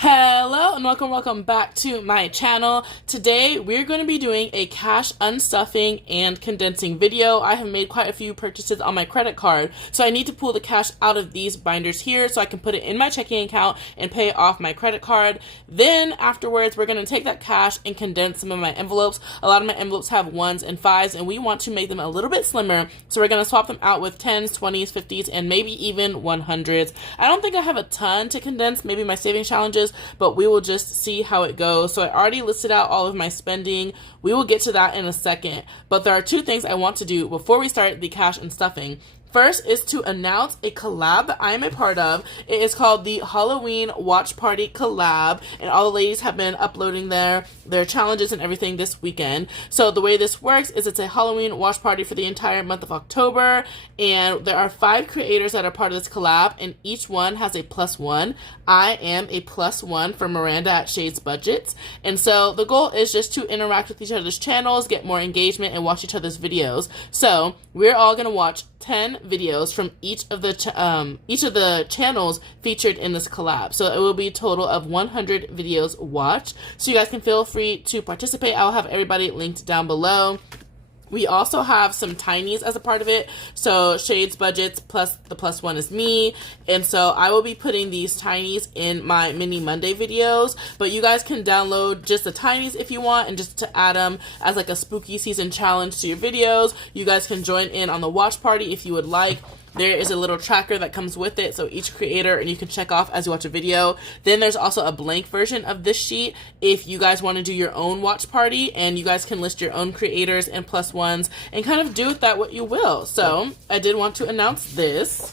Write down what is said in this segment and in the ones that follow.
Hello and welcome back to my channel. Today we're going to be doing a cash unstuffing and condensing video. I have made quite a few purchases on my credit card, so I need to pull the cash out of these binders here so I can put it in my checking account and pay off my credit card. Then afterwards we're going to take that cash and condense some of my envelopes. A lot of my envelopes have 1s and 5s and we want to make them a little bit slimmer, so we're going to swap them out with 10s, 20s, 50s, and maybe even 100s. I don't think I have a ton to condense, maybe my savings challenges, but we will just see how it goes. So I already listed out all of my spending. We will get to that in a second, but there are two things I want to do before we start the cash and stuffing. First is to announce a collab that I am a part of. It is called the Halloween Watch Party Collab, and all the ladies have been uploading their challenges and everything this weekend. So the way this works is it's a Halloween watch party for the entire month of October, and there are 5 creators that are part of this collab, and each one has a +1. I am a +1 for Miranda at Shades Budgets, and so the goal is just to interact with each other's channels, get more engagement, and watch each other's videos. So we're all going to watch 10 videos from each of the channels featured in this collab. So it will be a total of 100 videos watched. So you guys can feel free to participate. I'll have everybody linked down below. We also have some tinies as a part of it. So Shades Budgets plus the +1 is me. And so I will be putting these tinies in my mini Monday videos, but you guys can download just the tinies if you want, and just to add them as like a spooky season challenge to your videos. You guys can join in on the watch party if you would like. There is a little tracker that comes with it, so each creator, and you can check off as you watch a video. Then there's also a blank version of this sheet if you guys want to do your own watch party, and you guys can list your own creators and +1s and kind of do with that what you will. So I did want to announce this.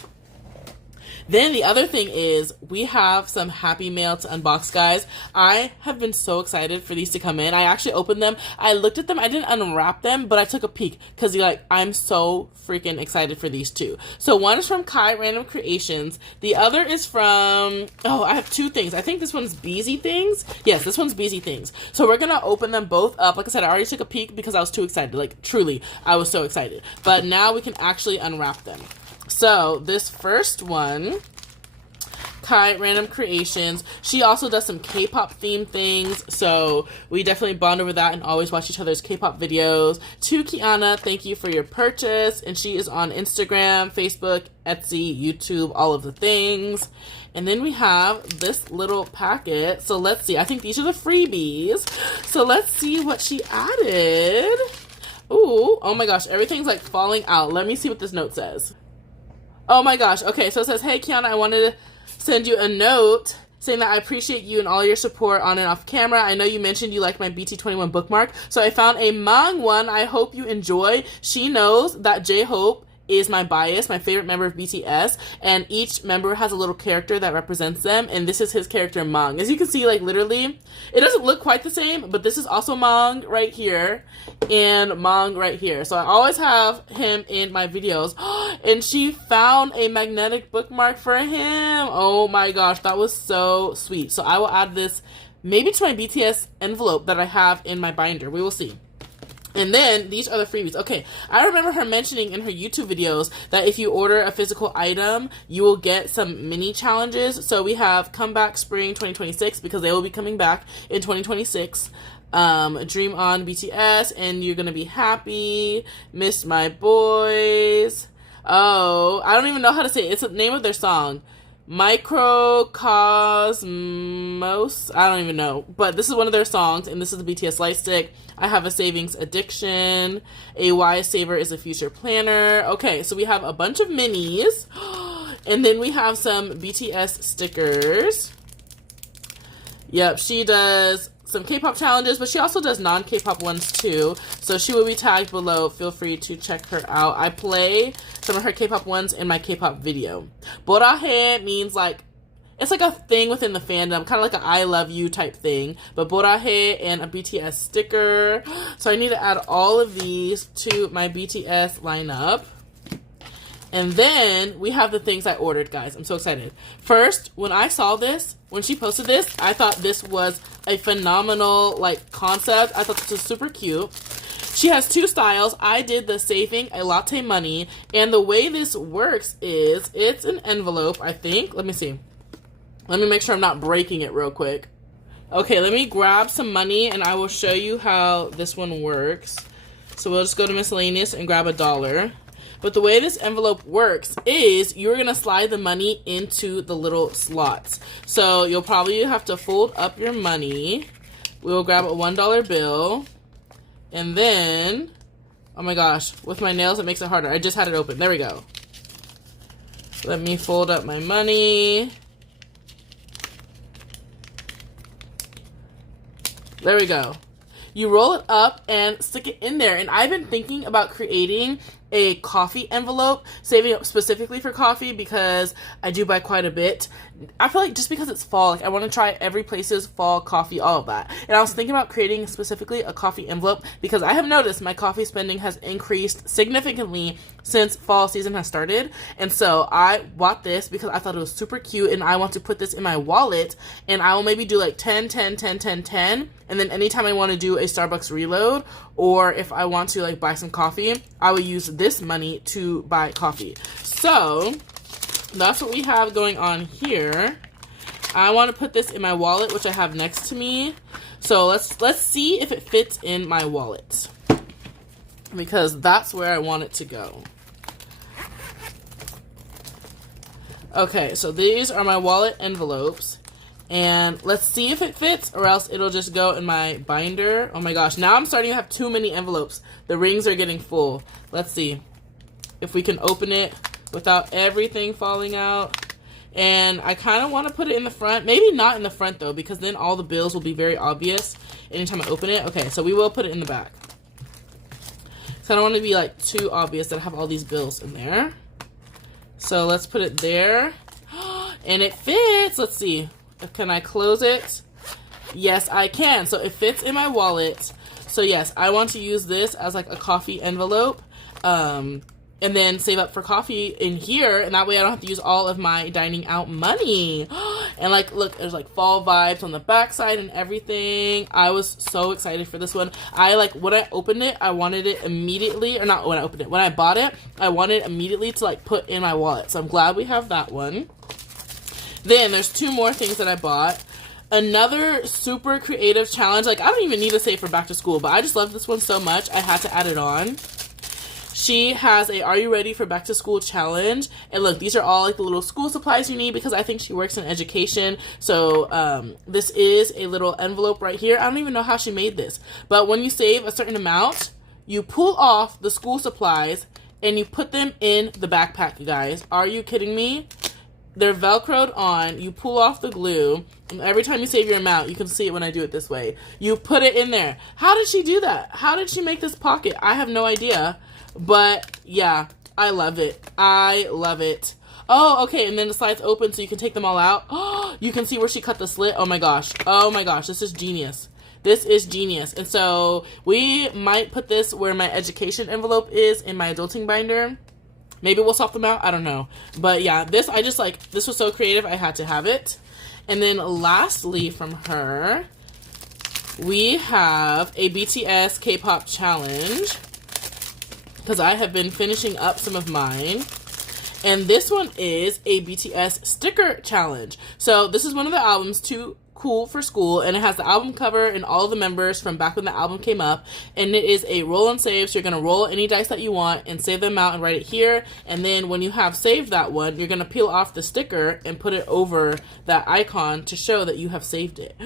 Then the other thing is we have some happy mail to unbox, guys. I have been so excited for these to come in. I actually opened them. I looked at them. I didn't unwrap them, but I took a peek because I'm so freaking excited for these two. So one is from Kai Random Creations. The other is from, I have 2 things. I think this one's Beezy Things. Yes, this one's Beezy Things. So we're going to open them both up. Like I said, I already took a peek because I was too excited. Like, truly, I was so excited. But now we can actually unwrap them. So this first one, Kai Random Creations, she also does some K-pop themed things, so we definitely bond over that and always watch each other's K-pop videos. To Kiana, thank you for your purchase, and she is on Instagram, Facebook, Etsy, YouTube, all of the things. And then we have this little packet, so let's see, I think these are the freebies, so let's see what she added. Ooh, oh my gosh, everything's like falling out. Let me see what this note says. Oh my gosh, okay, so it says, "Hey Kiana, I wanted to send you a note saying that I appreciate you and all your support on and off camera. I know you mentioned you liked my BT21 bookmark, so I found a Mang one. I hope you enjoy. She knows that J-Hope is my bias, my favorite member of BTS, and each member has a little character that represents them, and this is his character Mang. As you can see, like literally, it doesn't look quite the same, but this is also Mang right here, and Mang right here. So I always have him in my videos, and she found a magnetic bookmark for him. Oh my gosh, that was so sweet. So I will add this maybe to my BTS envelope that I have in my binder. We will see. And then these are the freebies. Okay, I remember her mentioning in her YouTube videos that if you order a physical item, you will get some mini challenges. So we have Comeback Spring 2026, because they will be coming back in 2026. Dream On BTS, and You're Gonna Be Happy, Miss My Boys. Oh, I don't even know how to say it. It's the name of their song. Microcosmos, I don't even know, but this is one of their songs, and this is the BTS light stick. I Have a Savings Addiction, A Wise Saver is a Future Planner. Okay, so we have a bunch of minis, and then we have some BTS stickers. Yep, she does some K-pop challenges, but she also does non-K-pop ones too, so she will be tagged below. Feel free to check her out. I play some of her K-pop ones in my K-pop video. Borahe means like, it's like a thing within the fandom, kind of like an I love you type thing, but Borahe and a BTS sticker. So I need to add all of these to my BTS lineup. And then we have the things I ordered, guys. I'm so excited. First, when I saw this, when she posted this, I thought this was a phenomenal concept. I thought this was super cute. She has 2 styles. I did the Saving a Latte Money, and the way this works is it's an envelope, I think. Let me see. Let me make sure I'm not breaking it real quick. Okay, let me grab some money and I will show you how this one works. So we'll just go to miscellaneous and grab $1. But the way this envelope works is you're going to slide the money into the little slots. So you'll probably have to fold up your money. We'll grab a $1 bill. And then, oh my gosh, with my nails it makes it harder. I just had it open. There we go. Let me fold up my money. There we go. You roll it up and stick it in there. And I've been thinking about creating a coffee envelope, saving it specifically for coffee because I do buy quite a bit. I feel like just because it's fall, like I want to try every place's fall coffee, all of that. And I was thinking about creating specifically a coffee envelope because I have noticed my coffee spending has increased significantly since fall season has started. And so I bought this because I thought it was super cute and I want to put this in my wallet, and I will maybe do like 10, 10, 10, 10, 10. And then anytime I want to do a Starbucks reload, or if I want to like buy some coffee, I will use this money to buy coffee. So that's what we have going on here. I want to put this in my wallet, which I have next to me. So let's see if it fits in my wallet, because that's where I want it to go. Okay, so these are my wallet envelopes. And let's see if it fits, or else it'll just go in my binder. Oh my gosh, now I'm starting to have too many envelopes. The rings are getting full. Let's see if we can open it without everything falling out. And I kind of want to put it in the front. Maybe not in the front though, because then all the bills will be very obvious anytime I open it. Okay, so we will put it in the back. So I don't want to be like too obvious that I have all these bills in there. So let's put it there. And it fits. Let's see. Can I close it? Yes, I can. So it fits in my wallet. So yes, I want to use this as like a coffee envelope. And then save up for coffee in here, and that way I don't have to use all of my dining out money. And like, look, there's like fall vibes on the backside and everything. I was so excited for this one. When I opened it, I wanted it immediately, or not when I opened it, when I bought it, I wanted it immediately to like put in my wallet. So I'm glad we have that one. Then there's two more things that I bought. Another super creative challenge. Like, I don't even need to save for back to school, but I just love this one so much, I had to add it on. She has a Are You Ready for Back to School challenge. And look, these are all like the little school supplies you need, because I think she works in education. So this is a little envelope right here. I don't even know how she made this. But when you save a certain amount, you pull off the school supplies and you put them in the backpack, you guys. Are you kidding me? They're Velcroed on. You pull off the glue. And every time you save your amount, you can see it when I do it this way. You put it in there. How did she do that? How did she make this pocket? I have no idea. But yeah, I love it. I love it. Oh, okay, and then the slides open so you can take them all out. Oh, you can see where she cut the slit. Oh my gosh. Oh my gosh, this is genius. This is genius. And so we might put this where my education envelope is in my adulting binder. Maybe we'll swap them out. I don't know. But yeah, this was so creative. I had to have it. And then lastly from her, we have a BTS K-pop challenge, because I have been finishing up some of mine. And this one is a BTS sticker challenge. So this is one of the albums, Too Cool for School, and it has the album cover and all of the members from back when the album came up. And it is a roll and save, so you're going to roll any dice that you want and save them out and write it here. And then when you have saved that one, you're going to peel off the sticker and put it over that icon to show that you have saved it.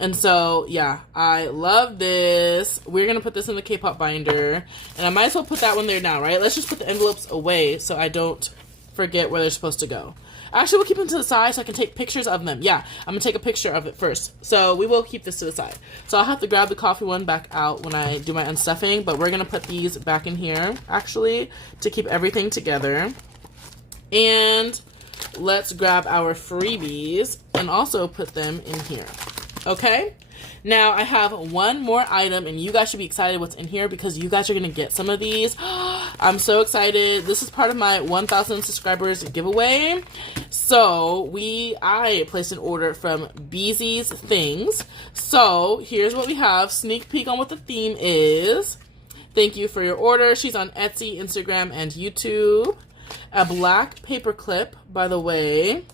And so, yeah, I love this. We're going to put this in the K-pop binder. And I might as well put that one there now, right? Let's just put the envelopes away so I don't forget where they're supposed to go. Actually, we'll keep them to the side so I can take pictures of them. Yeah, I'm going to take a picture of it first. So we will keep this to the side. So I'll have to grab the coffee one back out when I do my unstuffing. But we're going to put these back in here, actually, to keep everything together. And let's grab our freebies and also put them in here. Okay, now I have one more item, and you guys should be excited what's in here, because you guys are going to get some of these. I'm so excited. This is part of my 1,000 subscribers giveaway. So I placed an order from Beezy's Things. So here's what we have. Sneak peek on what the theme is. Thank you for your order. She's on Etsy, Instagram, and YouTube. A black paper clip, by the way.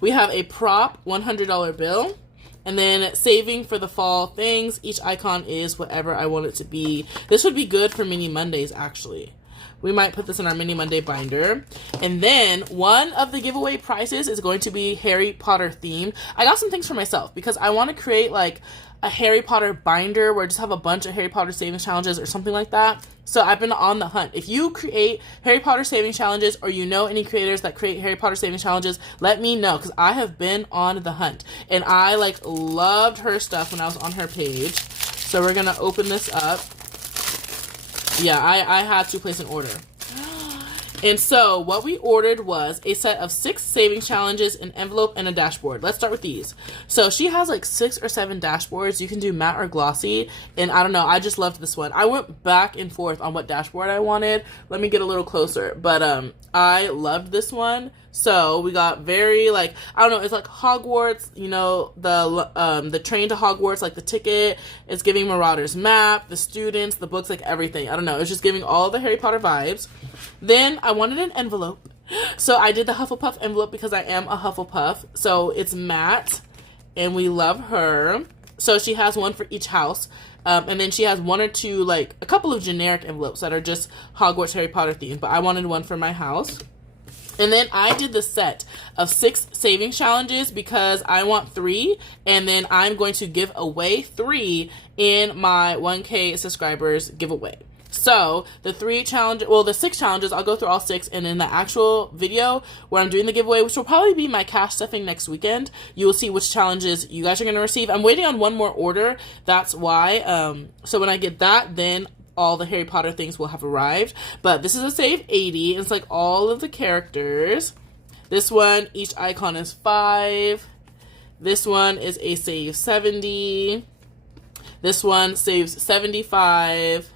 We have a prop $100 bill. And then saving for the fall things. Each icon is whatever I want it to be. This would be good for Mini Mondays, actually. We might put this in our Mini Monday binder. And then one of the giveaway prizes is going to be Harry Potter themed. I got some things for myself because I want to create like a Harry Potter binder where I just have a bunch of Harry Potter savings challenges or something like that. So I've been on the hunt. If you create Harry Potter savings challenges or you know any creators that create Harry Potter savings challenges, let me know because I have been on the hunt. And I like loved her stuff when I was on her page. So we're going to open this up. Yeah, I had to place an order. And so what we ordered was a set of 6 savings challenges, an envelope, and a dashboard. Let's start with these. So she has like 6 or 7 dashboards. You can do matte or glossy. And I don't know, I just loved this one. I went back and forth on what dashboard I wanted. Let me get a little closer. But I loved this one. So we got very like, I don't know, it's like Hogwarts, you know, the train to Hogwarts, like the ticket. It's giving Marauders map, the students, the books, like everything. I don't know, it's just giving all the Harry Potter vibes. Then I wanted an envelope. So I did the Hufflepuff envelope because I am a Hufflepuff. So it's matte and we love her. So she has one for each house. And then she has 1 or 2, like a couple of generic envelopes that are just Hogwarts Harry Potter themed. But I wanted one for my house. And then I did the set of 6 savings challenges because I want 3. And then I'm going to give away 3 in my 1K subscribers giveaway. So the 6 challenges, I'll go through all 6, and in the actual video where I'm doing the giveaway, which will probably be my cash stuffing next weekend, you will see which challenges you guys are going to receive. I'm waiting on one more order, that's why. So when I get that, then all the Harry Potter things will have arrived. But this is a save 80, and it's like all of the characters. This one, each icon is 5. This one is a save 70. This one saves 75.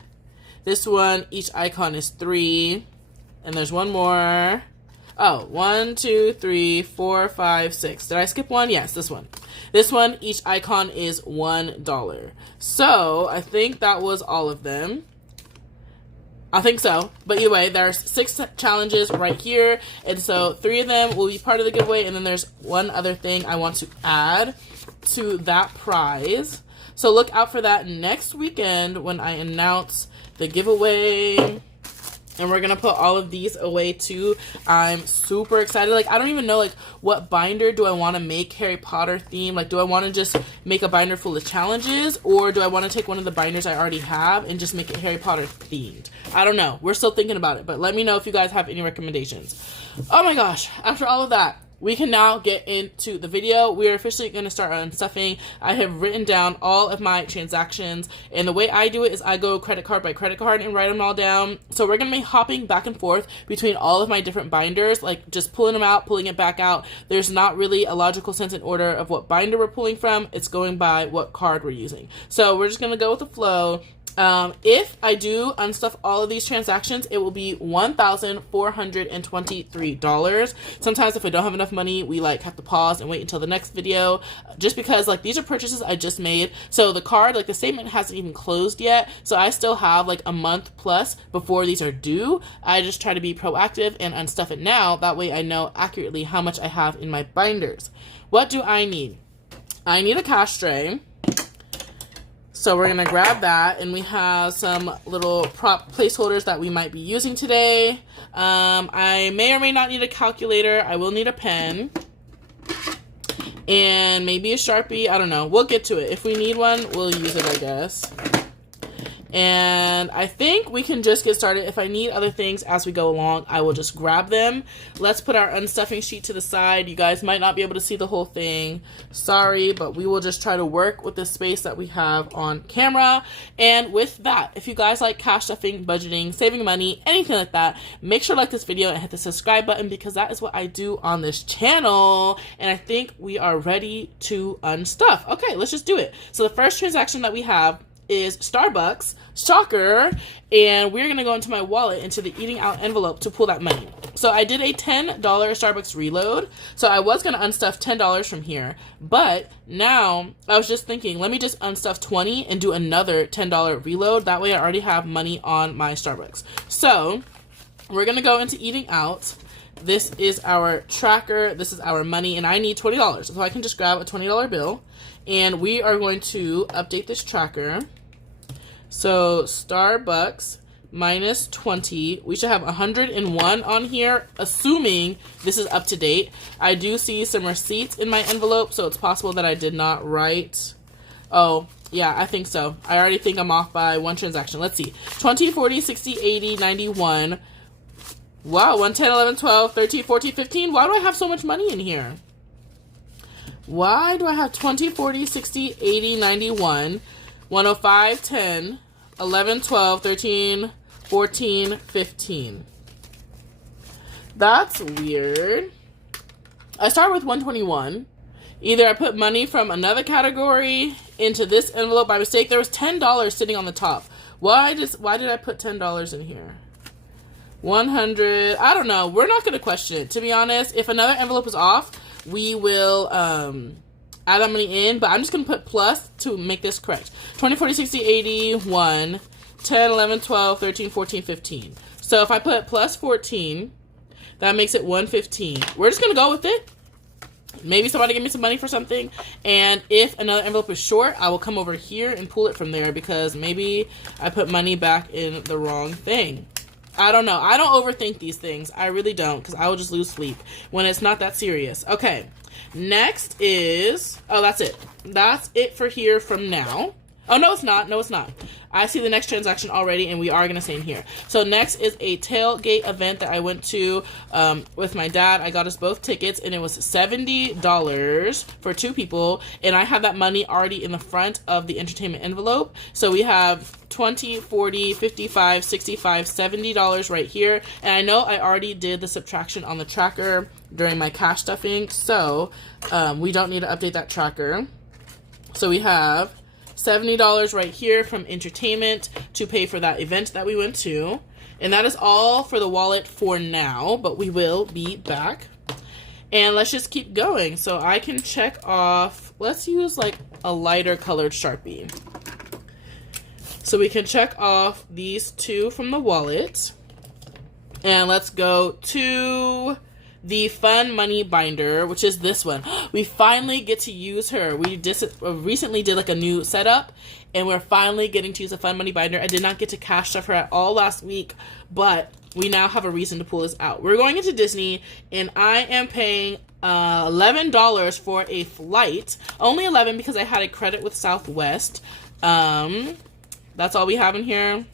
This one, each icon is 3. And there's one more. Oh, 1, 2, 3, 4, 5, 6. Did I skip one? Yes, this one. This one, each icon is $1. So I think that was all of them. I think so. But either way, there's 6 challenges right here. And so 3 of them will be part of the giveaway. And then there's one other thing I want to add to that prize. So look out for that next weekend when I announce the giveaway. And we're going to put all of these away too. I'm super excited. Like, I don't even know, like, what binder do I want to make Harry Potter theme? Like, do I want to just make a binder full of challenges? Or do I want to take one of the binders I already have and just make it Harry Potter themed? I don't know. We're still thinking about it. But let me know if you guys have any recommendations. Oh my gosh. After all of that, we can now get into the video. We are officially going to start unstuffing. I have written down all of my transactions, and the way I do it is I go credit card by credit card and write them all down. So we're going to be hopping back and forth between all of my different binders, like just pulling them out, pulling it back out. There's not really a logical sense in order of what binder we're pulling from. It's going by what card we're using. So we're just going to go with the flow. If I do unstuff all of these transactions, it will be $1,423. Sometimes if I don't have enough money, we like have to pause and wait until the next video, just because like these are purchases I just made. So the card, like the statement hasn't even closed yet. So I still have like a month plus before these are due. I just try to be proactive and unstuff it now. That way I know accurately how much I have in my binders. What do I need? I need a cash tray. So we're going to grab that, and we have some little prop placeholders that we might be using today. I may or may not need a calculator. I will need a pen. And maybe a Sharpie. I don't know. We'll get to it. If we need one, we'll use it, I guess. And I think we can just get started. If I need other things as we go along, I will just grab them. Let's put our unstuffing sheet to the side. You guys might not be able to see the whole thing. Sorry, but we will just try to work with the space that we have on camera. And with that, if you guys like cash stuffing, budgeting, saving money, anything like that, make sure to like this video and hit the subscribe button, because that is what I do on this channel. And I think we are ready to unstuff. Okay, let's just do it. So the first transaction that we have is Starbucks, shocker, and we're gonna go into my wallet, into the eating out envelope to pull that money. So I did a $10 Starbucks reload, so I was gonna unstuff $10 from here, but now I was just thinking, let me just unstuff 20 and do another $10 reload. That way I already have money on my Starbucks. So we're gonna go into eating out. this is our tracker. This is our money, and I need $20. So I can just grab a $20 bill, and we are going to update this tracker. So Starbucks minus 20. We should have 101 on here, assuming this is up to date. I do see some receipts in my envelope, so it's possible that I did not write. Oh, yeah, I think so. I already think I'm off by one transaction. Let's see. 20, 40, 60, 80, 91. Wow, 1, 10, 11, 12, 13, 14, 15. Why do I have so much money in here? Why do I have 20, 40, 60, 80, 91, 105, 10, 11, 12, 13, 14, 15. That's weird. I start with 121. Either I put money from another category into this envelope by mistake. There was $10 sitting on the top. Why did I put $10 in here? 100. I don't know. We're not going to question it. To be honest, if another envelope is off, we will add that money in. But I'm just going to put plus to make this correct. 20, 40, 60, 80, 1, 10, 11, 12, 13, 14, 15. So if I put plus 14, that makes it 115. We're just going to go with it. Maybe somebody give me some money for something. And if another envelope is short, I will come over here and pull it from there because maybe I put money back in the wrong thing. I don't know. I don't overthink these things. I really don't, because I will just lose sleep when it's not that serious. Okay. Next is... Oh, that's it. That's it for here from now. Oh, no, it's not. No, it's not. I see the next transaction already, and we are going to stay in here. So next is a tailgate event that I went to with my dad. I got us both tickets, and it was $70 for 2 people, and I have that money already in the front of the entertainment envelope. So we have 20, 40, 55, 65, $70 right here. And I know I already did the subtraction on the tracker during my cash stuffing, so we don't need to update that tracker. So we have $70 right here from entertainment to pay for that event that we went to. And that is all for the wallet for now, but we will be back. And let's just keep going. So I can check off, let's use like a lighter colored Sharpie. So we can check off these 2 from the wallet. And let's go to the Fun Money Binder, which is this one. We finally get to use her. We recently did like a new setup, and we're finally getting to use a Fun Money Binder. I did not get to cash stuff her at all last week, but we now have a reason to pull this out. We're going into Disney, and I am paying $11 for a flight. Only 11 because I had a credit with Southwest. That's all we have in here.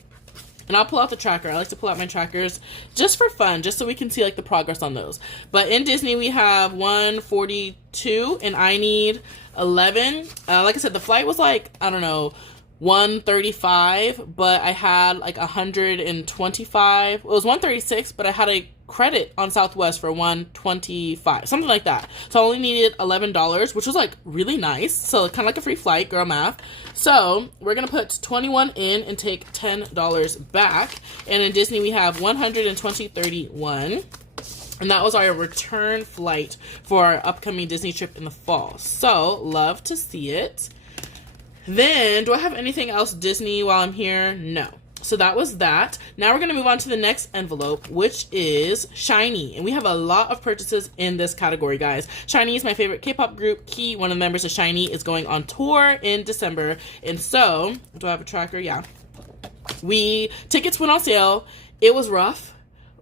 And I'll pull out the tracker. I like to pull out my trackers just for fun, just so we can see like the progress on those. But in Disney, we have 142, and I need 11. Like I said, the flight was like, I don't know, 135, but I had like 125. It was 136, but I had a credit on Southwest for 125, something like that. So I only needed $11, which was like really nice. So kind of like a free flight, girl math. So we're gonna put 21 in and take $10 back. And in Disney we have 120.31. And that was our return flight for our upcoming Disney trip in the fall. So love to see it. Then do I have anything else Disney while I'm here? No. So that was that. Now we're going to move on to the next envelope, which is SHINee. And we have a lot of purchases in this category, guys. SHINee is my favorite K-pop group. Key, one of the members of SHINee, is going on tour in December. And so, do I have a tracker? Yeah. Tickets went on sale. It was rough,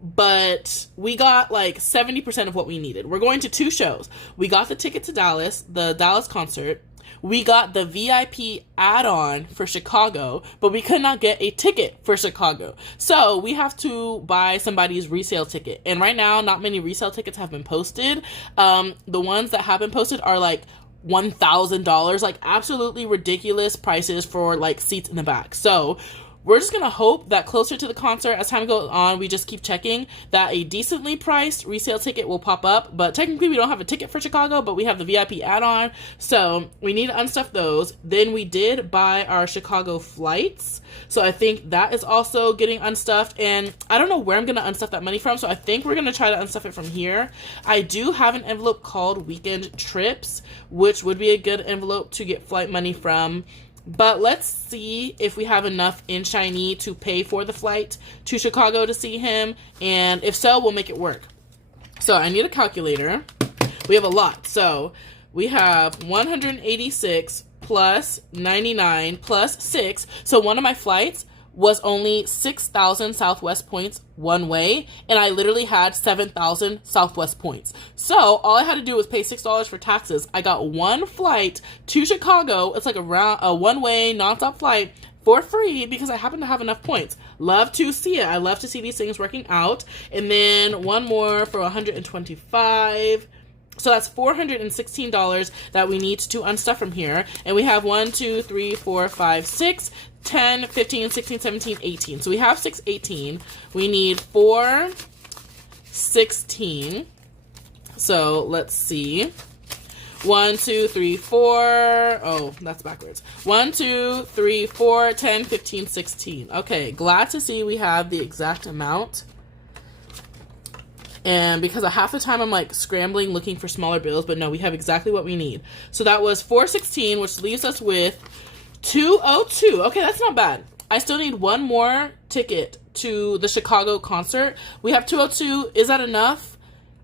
but we got like 70% of what we needed. We're going to 2 shows. We got the ticket to Dallas, the Dallas concert. We got the VIP add-on for Chicago, but we could not get a ticket for Chicago. So we have to buy somebody's resale ticket. And right now, not many resale tickets have been posted. The ones that have been posted are like $1,000, like absolutely ridiculous prices for like seats in the back. So we're just going to hope that closer to the concert, as time goes on, we just keep checking that a decently priced resale ticket will pop up. But technically, we don't have a ticket for Chicago, but we have the VIP add-on. So we need to unstuff those. Then we did buy our Chicago flights. So I think that is also getting unstuffed. And I don't know where I'm going to unstuff that money from. So I think we're going to try to unstuff it from here. I do have an envelope called Weekend Trips, which would be a good envelope to get flight money from. But let's see if we have enough in SHINee to pay for the flight to Chicago to see him. And if so, we'll make it work. So I need a calculator. We have a lot. So we have 186 plus 99 plus 6. So one of my flights was only 6,000 Southwest points one way, and I literally had 7,000 Southwest points. So all I had to do was pay $6 for taxes. I got one flight to Chicago. It's like a one-way nonstop flight for free because I happen to have enough points. Love to see it. I love to see these things working out. And then one more for 125. So that's $416 that we need to unstuff from here. And we have 1, 2, 3, 4, 5, 6, 10, 15, 16, 17, 18. So we have 618. We need 416. So let's see. 1, 2, 3, 4. Oh, that's backwards. 1, 2, 3, 4, 10, 15, 16. Okay, glad to see we have the exact amount. And because half the time I'm like scrambling looking for smaller bills, but no, we have exactly what we need. So that was 416, which leaves us with 202. Okay, that's not bad. I still need one more ticket to the Chicago concert. We have 202. Is that enough?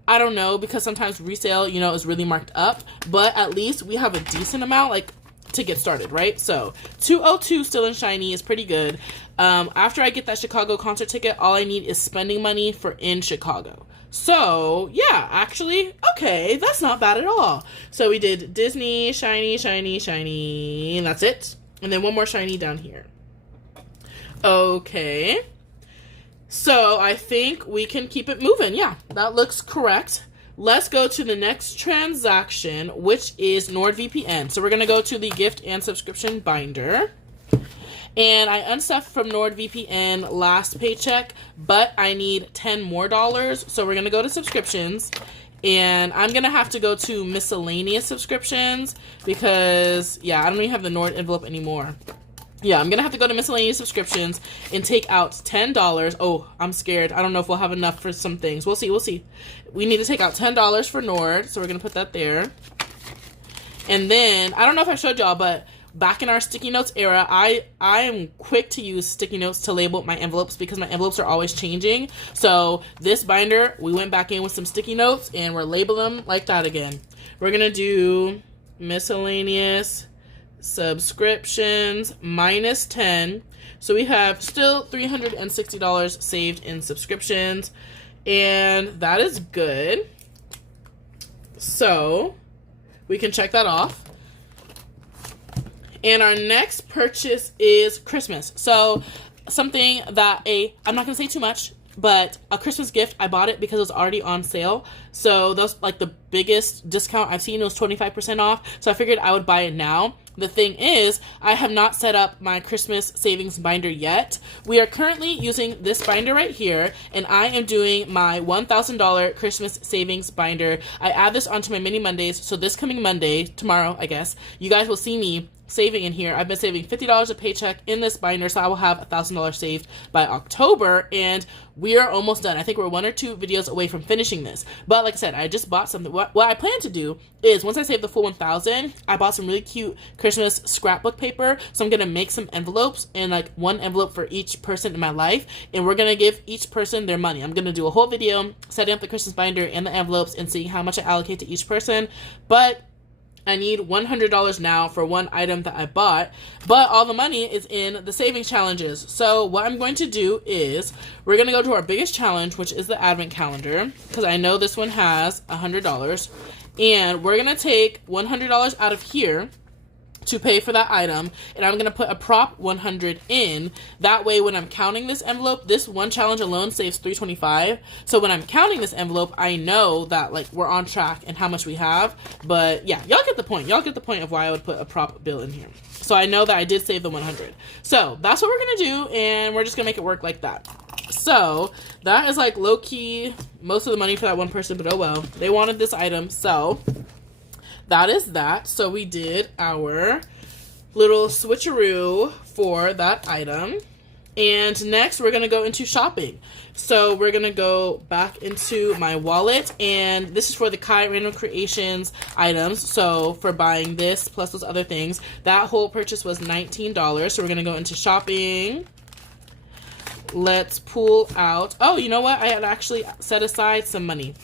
I don't know, because sometimes resale, you know, is really marked up, but at least we have a decent amount, like, to get started, right? So 202 still in shiny is pretty good. After I get that Chicago concert ticket, all I need is spending money for in Chicago. So yeah, actually, okay, that's not bad at all. So we did Disney, shiny, shiny, shiny, and that's it. And then one more shiny down here. Okay. So I think we can keep it moving. Yeah, that looks correct. Let's go to the next transaction, which is NordVPN. So we're going to go to the gift and subscription binder. And I unstuffed from NordVPN last paycheck, but I need $10 more. So we're going to go to subscriptions. And I'm going to have to go to miscellaneous subscriptions because, yeah, I don't even have the Nord envelope anymore. Yeah, I'm going to have to go to miscellaneous subscriptions and take out $10. Oh, I'm scared. I don't know if we'll have enough for some things. We'll see. We'll see. We need to take out $10 for Nord, so we're going to put that there. And then, I don't know if I showed y'all, but back in our sticky notes era, I am quick to use sticky notes to label my envelopes because my envelopes are always changing. So this binder, we went back in with some sticky notes and we're labeling them like that again. We're going to do miscellaneous subscriptions minus 10. So we have still $360 saved in subscriptions, and that is good. So we can check that off. And our next purchase is Christmas. So something that I'm not going to say too much, but a Christmas gift, I bought it because it was already on sale. So that's like the biggest discount I've seen. It was 25% off. So I figured I would buy it now. The thing is, I have not set up my Christmas savings binder yet. We are currently using this binder right here, and I am doing my $1,000 Christmas savings binder. I add this onto my mini Mondays, so this coming Monday, tomorrow, I guess, you guys will see me saving in here. I've been saving $50 a paycheck in this binder, so I will have $1,000 saved by October, and we are almost done. I think we're 1 or 2 videos away from finishing this. But like I said, I just bought something. What I plan to do is once I save the full 1,000, I bought some really cute Christmas scrapbook paper. So I'm going to make some envelopes, and like one envelope for each person in my life, and we're going to give each person their money. I'm going to do a whole video setting up the Christmas binder and the envelopes and seeing how much I allocate to each person. But I need $100 now for one item that I bought, but all the money is in the savings challenges. So what I'm going to do is we're going to go to our biggest challenge, which is the advent calendar, because I know this one has $100, and we're going to take $100 out of here to pay for that item, and I'm going to put a prop 100 in. That way, when I'm counting this envelope, this one challenge alone saves $325. So when I'm counting this envelope, I know that like we're on track and how much we have. But yeah, y'all get the point. Y'all get the point of why I would put a prop bill in here. So I know that I did save the 100. So that's what we're going to do, and we're just going to make it work like that. So that is like low-key most of the money for that one person, but oh well. They wanted this item, so that is that. So we did our little switcheroo for that item. And next we're going to go into shopping. So we're going to go back into my wallet, and this is for the Kai Random Creations items. So for buying this plus those other things, that whole purchase was $19. So we're going to go into shopping. Let's pull out. Oh, you know what? I had actually set aside some money.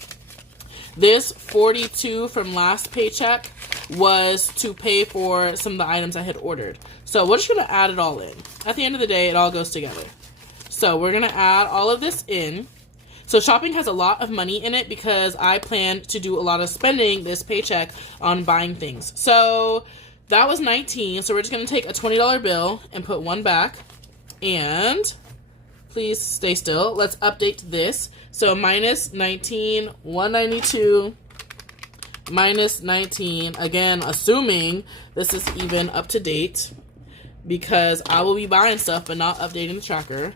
This 42 from last paycheck was to pay for some of the items I had ordered. So we're just going to add it all in. At the end of the day, it all goes together. So we're going to add all of this in. So shopping has a lot of money in it because I plan to do a lot of spending this paycheck on buying things. So that was 19. So we're just going to take a $20 bill and put one back. And please stay still. Let's update this. So minus 19, 192, minus 19. Again, assuming this is even up to date because I will be buying stuff but not updating the tracker.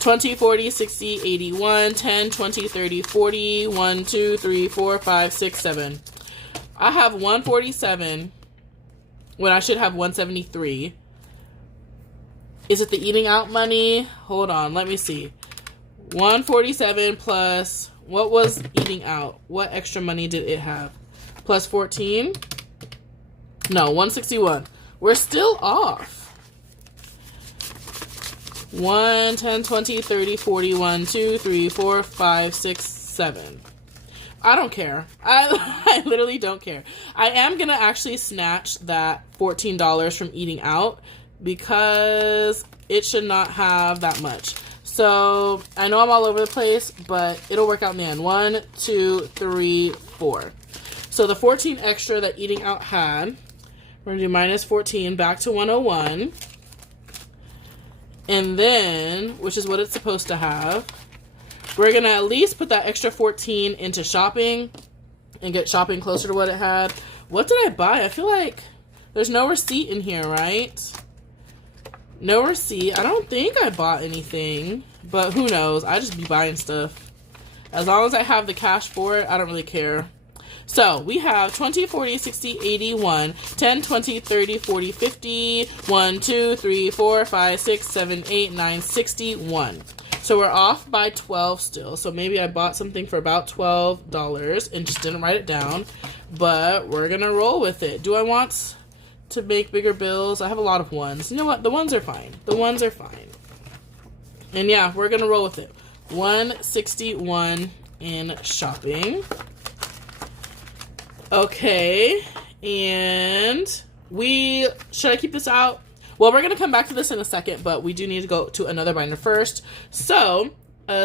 20, 40, 60, 81, 10, 20, 30, 40, 1, 2, 3, 4, 5, 6, 7. I have 147 when I should have 173. Is it the eating out money? Hold on, let me see. 147 plus, what was eating out? What extra money did it have? Plus 14? No, 161. We're still off. 1, 10, 20, 30, 40, 1, 2, 3, 4, 5, 6, 7. I don't care. I literally don't care. I am going to actually snatch that $14 from eating out because it should not have that much. So I know I'm all over the place, but it'll work out in the end. 1, 2, 3, 4. So the 14 extra that eating out had, we're going to do minus 14 back to 101. And then, which is what it's supposed to have, we're going to at least put that extra 14 into shopping and get shopping closer to what it had. What did I buy? I feel like there's no receipt in here, right? No receipt. I don't think I bought anything, but who knows? I just be buying stuff. As long as I have the cash for it, I don't really care. So we have 20, 40, 60, 81, 10, 20, 30, 40, 50, 1, 2, 3, 4, 5, 6, 7, 8, 9, 61. So we're off by 12 still. So maybe I bought something for about $12 and just didn't write it down. But we're going to roll with it. Do I want to make bigger bills? I have a lot of ones. You know what? The ones are fine. The ones are fine. And yeah, we're going to roll with it. 161 in shopping. Okay, and should I keep this out? Well, we're going to come back to this in a second, but we do need to go to another binder first. So,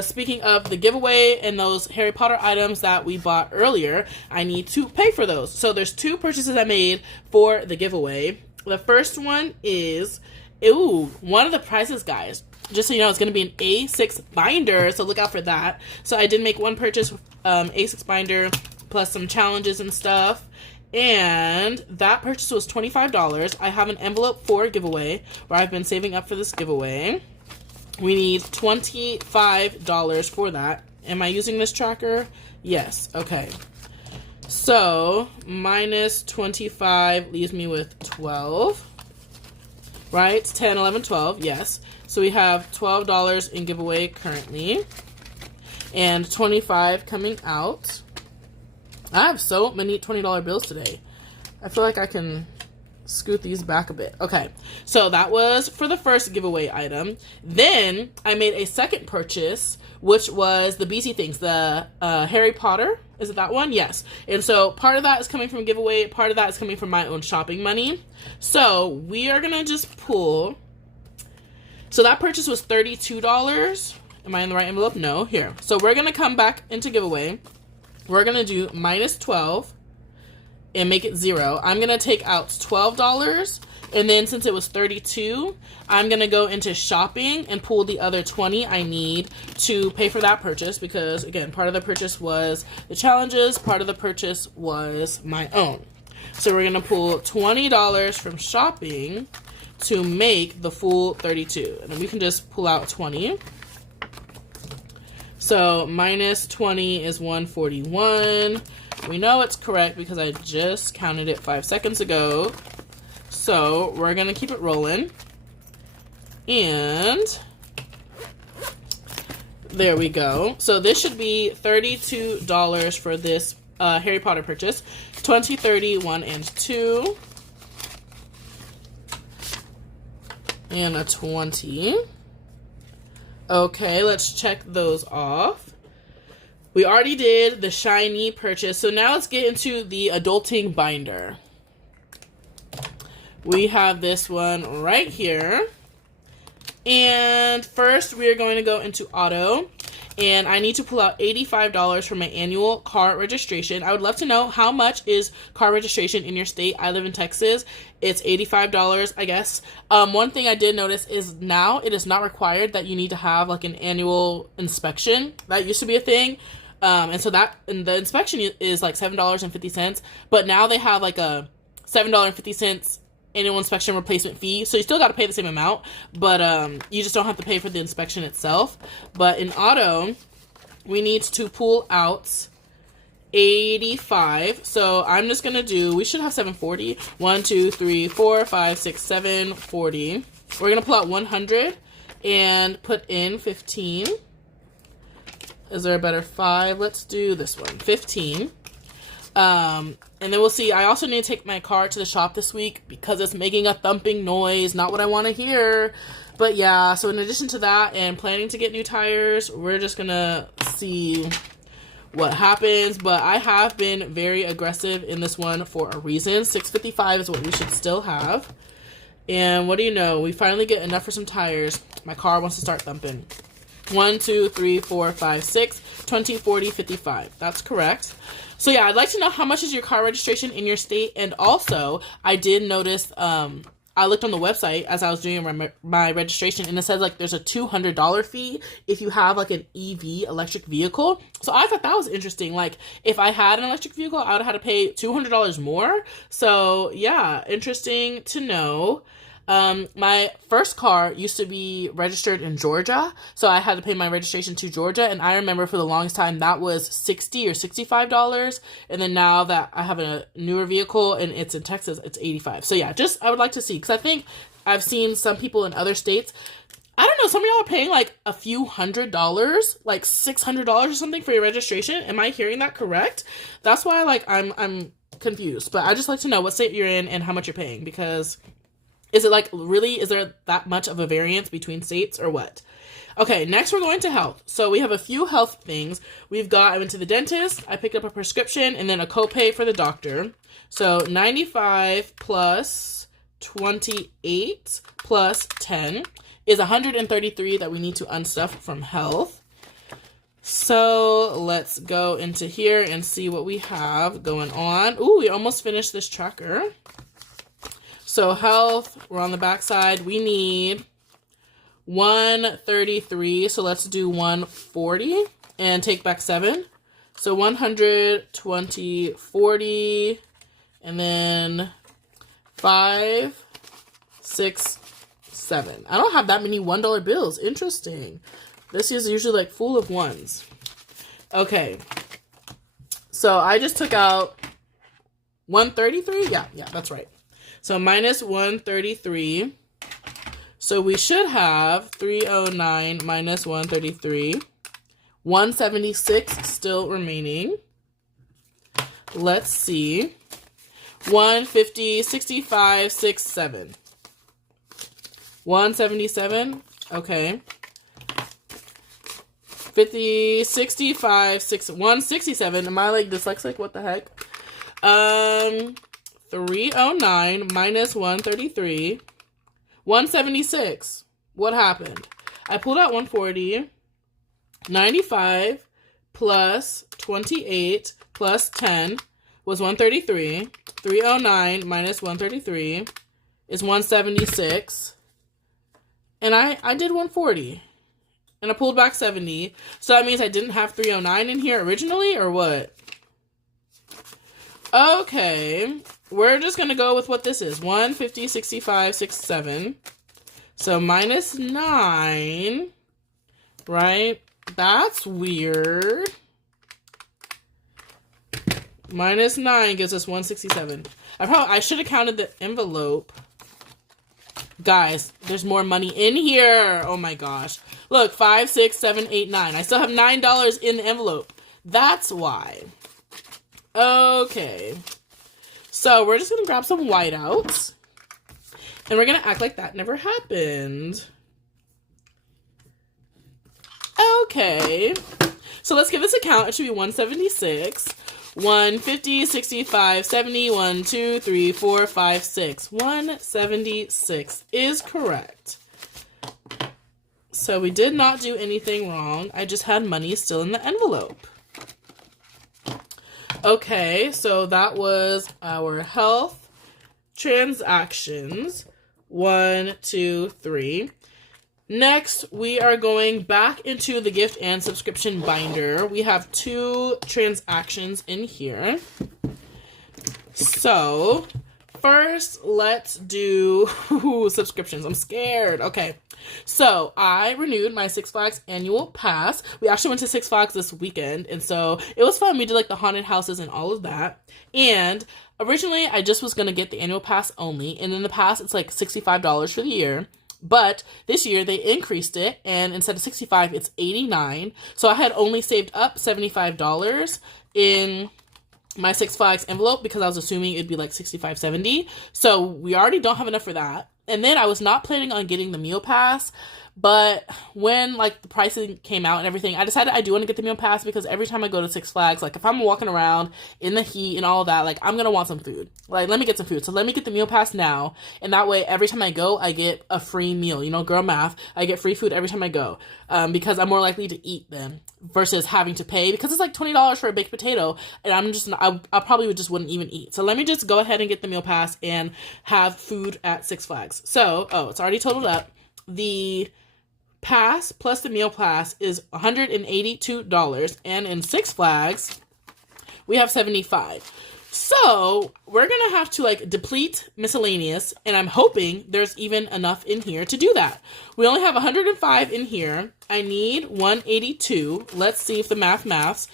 speaking of the giveaway and those Harry Potter items that we bought earlier, I need to pay for those. So there's two purchases I made for the giveaway. The first one is, one of the prizes, guys. Just so you know, it's going to be an A6 binder, so look out for that. So I did make one purchase, A6 binder, plus some challenges and stuff, and that purchase was $25. I have an envelope for a giveaway where I've been saving up for this giveaway. We need $25 for that. Am I using this tracker? Yes. Okay. So minus 25 leaves me with 12. Right? 10, 11, 12. Yes. So we have $12 in giveaway currently, and 25 coming out. I have so many $20 bills today. I feel like I can scoot these back a bit. Okay, so that was for the first giveaway item. Then I made a second purchase, which was the BC things, the Harry Potter. Is it that one? Yes. And so part of that is coming from giveaway. Part of that is coming from my own shopping money. So we are going to just pull. So that purchase was $32. Am I in the right envelope? No. Here. So we're going to come back into giveaway. We're going to do minus 12 and make it 0. I'm going to take out $12, and then since it was 32, I'm going to go into shopping and pull the other 20 I need to pay for that purchase because, again, part of the purchase was the challenges, part of the purchase was my own. So we're going to pull $20 from shopping to make the full 32, and then we can just pull out 20. So minus 20 is 141. We know it's correct because I just counted it 5 seconds ago. So we're going to keep it rolling. And there we go. So this should be $32 for this Harry Potter purchase. 20, 30, 1, and 2. And a 20. Okay, let's check those off. We already did the shiny purchase, so now let's get into the adulting binder. We have this one right here. And first we are going to go into auto, and I need to pull out $85 for my annual car registration. I would love to know, how much is car registration in your state? I live in Texas. It's $85, I guess. One thing I did notice is now it is not required that you need to have like an annual inspection. That used to be a thing. And the inspection is like $7.50, but now they have like a $7.50 annual inspection replacement fee. So you still got to pay the same amount, but you just don't have to pay for the inspection itself. But in auto, we need to pull out 85. So I'm just gonna do, we should have 740. 1, 2, 3, 4, 5, 6, 7, 40. We're gonna pull out 100 and put in 15. Is there a better 5? Let's do this one, 15. And then we'll see. I also need to take my car to the shop this week because it's making a thumping noise. Not what I want to hear. But yeah, so in addition to that and planning to get new tires, we're just gonna see what happens. But I have been very aggressive in this one for a reason. 655 is what we should still have. And what do you know? We finally get enough for some tires. My car wants to start thumping. 1, 2, 3, 4, 5, 6, 20, 40, 55. That's correct. So yeah, I'd like to know, how much is your car registration in your state? And also, I did notice, I looked on the website as I was doing my registration, and it says like there's a $200 fee if you have like an EV, electric vehicle. So I thought that was interesting. Like if I had an electric vehicle, I would have had to pay $200 more. So yeah, interesting to know. My first car used to be registered in Georgia, so I had to pay my registration to Georgia, and I remember for the longest time that was $60 or $65, and then now that I have a newer vehicle and it's in Texas, it's $85. So yeah, just, I would like to see, because I think I've seen some people in other states, I don't know, some of y'all are paying like a few $100s, like $600 or something for your registration. Am I hearing that correct? That's why like I'm confused, but I just like to know what state you're in and how much you're paying, because is it like, really, is there that much of a variance between states or what? Okay, next we're going to health. So we have a few health things. I went to the dentist, I picked up a prescription, and then a copay for the doctor. So 95 plus 28 plus 10 is 133 that we need to unstuff from health. So let's go into here and see what we have going on. Ooh, we almost finished this tracker. So health, we're on the back side. We need 133. So let's do 140 and take back 7. So 120, 40, and then 5, 6, 7. I don't have that many $1 bills. Interesting. This is usually like full of ones. Okay. So I just took out 133. Yeah, that's right. So minus 133. So we should have 309 minus 133. 176 still remaining. Let's see. 150, 65, 6, 7. 177. Okay. 50, 65, 6, 167. Am I like dyslexic? What the heck? 309 minus 133. 176. What happened? I pulled out 140. 95 plus 28 plus 10 was 133. 309 minus 133 is 176. And I did 140. And I pulled back 70. So that means I didn't have 309 in here originally, or what? Okay. We're just going to go with what this is. 150, 65, 67. So minus 9. Right? That's weird. Minus 9 gives us 167. I should have counted the envelope. Guys, there's more money in here. Oh my gosh. Look, 5, 6, 7, 8, 9. I still have $9 in the envelope. That's why. Okay. So we're just going to grab some whiteouts. And we're going to act like that never happened. Okay. So let's give this a count. It should be 176. 150, 65, 70, 1, 2, 3, 4, 5, 6. 176 is correct. So we did not do anything wrong. I just had money still in the envelope. Okay, so that was our health transactions. 1, 2, 3. Next, we are going back into the gift and subscription binder. We have 2 transactions in here. So, first, let's do subscriptions. I'm scared. Okay. So, I renewed my Six Flags annual pass. We actually went to Six Flags this weekend, and so it was fun. We did like the haunted houses and all of that. And originally, I just was going to get the annual pass only. And in the past, it's like $65 for the year. But this year they increased it, and instead of $65, it's $89. So I had only saved up $75 in my Six Flags envelope because I was assuming it'd be like $65, $70. So we already don't have enough for that. And then I was not planning on getting the meal pass, but when like the pricing came out and everything, I decided I do want to get the meal pass because every time I go to Six Flags, like if I'm walking around in the heat and all of that, like I'm going to want some food. Like, let me get some food. So let me get the meal pass now. And that way, every time I go, I get a free meal. You know, girl math, I get free food every time I go because I'm more likely to eat then versus having to pay because it's like $20 for a baked potato. And I probably just wouldn't even eat. So let me just go ahead and get the meal pass and have food at Six Flags. So, it's already totaled up. The pass plus the meal pass is $182, and in Six Flags we have $75. So we're gonna have to like deplete miscellaneous, and I'm hoping there's even enough in here to do that. We only have 105 in here. I need 182. Let's see if the maths.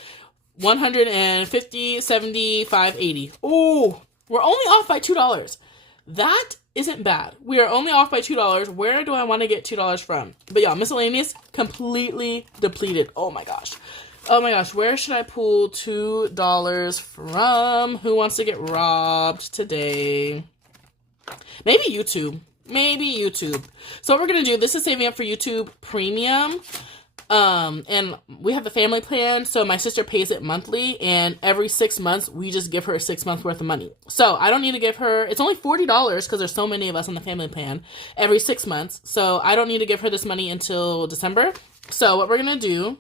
150, 75, 80. Oh, we're only off by $2. That isn't bad. We are only off by $2. Where do I want to get $2 from? But yeah, miscellaneous completely depleted. Oh my gosh. Oh my gosh. Where should I pull $2 from? Who wants to get robbed today? Maybe YouTube. Maybe YouTube. So what we're going to do, this is saving up for YouTube Premium. And we have the family plan, so my sister pays it monthly, and every 6 months, we just give her 6 months worth of money. So I don't need to give her, it's only $40 because there's so many of us on the family plan every 6 months. So I don't need to give her this money until December. So what we're going to do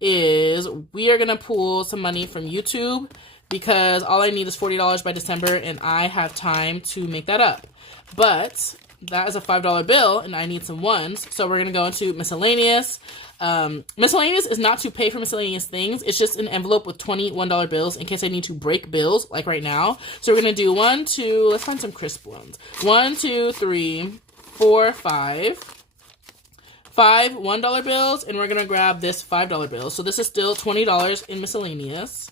is we are going to pull some money from YouTube because all I need is $40 by December, and I have time to make that up. But that is a $5 bill, and I need some ones. So we're going to go into miscellaneous. Miscellaneous is not to pay for miscellaneous things. It's just an envelope with $21 bills in case I need to break bills, like right now. So we're going to do 1, 2, let's find some crisp ones. 1, 2, 3, 4, 5. 5 $1 bills, and we're going to grab this $5 bill. So this is still $20 in miscellaneous.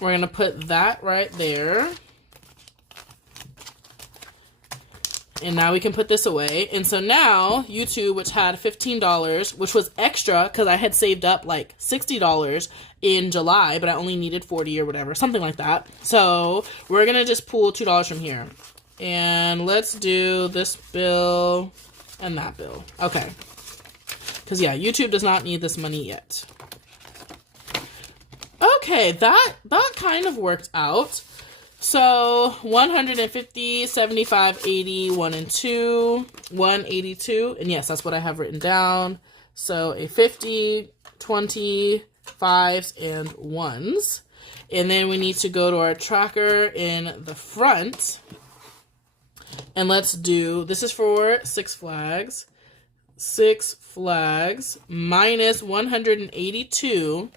We're going to put that right there. And now we can put this away. And so now YouTube, which had $15, which was extra because I had saved up like $60 in July, but I only needed 40 or whatever, something like that. So we're going to just pull $2 from here. And let's do this bill and that bill. Okay. Because yeah, YouTube does not need this money yet. Okay, that kind of worked out. So 150, 75, 80, 1 and 2, 182. And yes, that's what I have written down. So a 50, 20, 5s, and 1s. And then we need to go to our tracker in the front. And let's do, this is for Six Flags. Six Flags minus 182.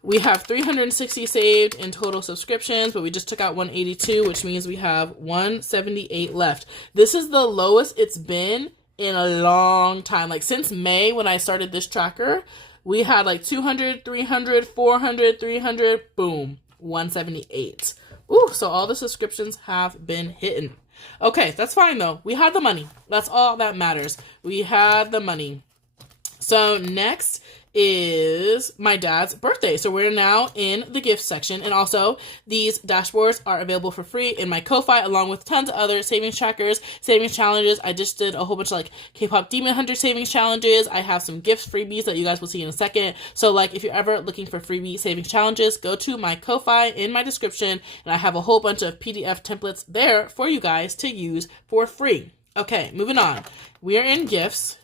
We have 360 saved in total subscriptions, but we just took out 182, which means we have 178 left. This is the lowest it's been in a long time. Like since May when I started this tracker, we had like 200, 300, 400, 300, boom, 178. Ooh, so all the subscriptions have been hitting. Okay, that's fine though. We had the money. That's all that matters. We had the money. So next is my dad's birthday. So we're now in the gift section. And also these dashboards are available for free in my Ko-Fi, along with tons of other savings trackers, savings challenges. I just did a whole bunch of like K-pop Demon Hunter savings challenges. I have some gifts freebies that you guys will see in a second. So like if you're ever looking for freebie savings challenges, go to my Ko-Fi in my description. And I have a whole bunch of PDF templates there for you guys to use for free. Okay, moving on. We are in gifts.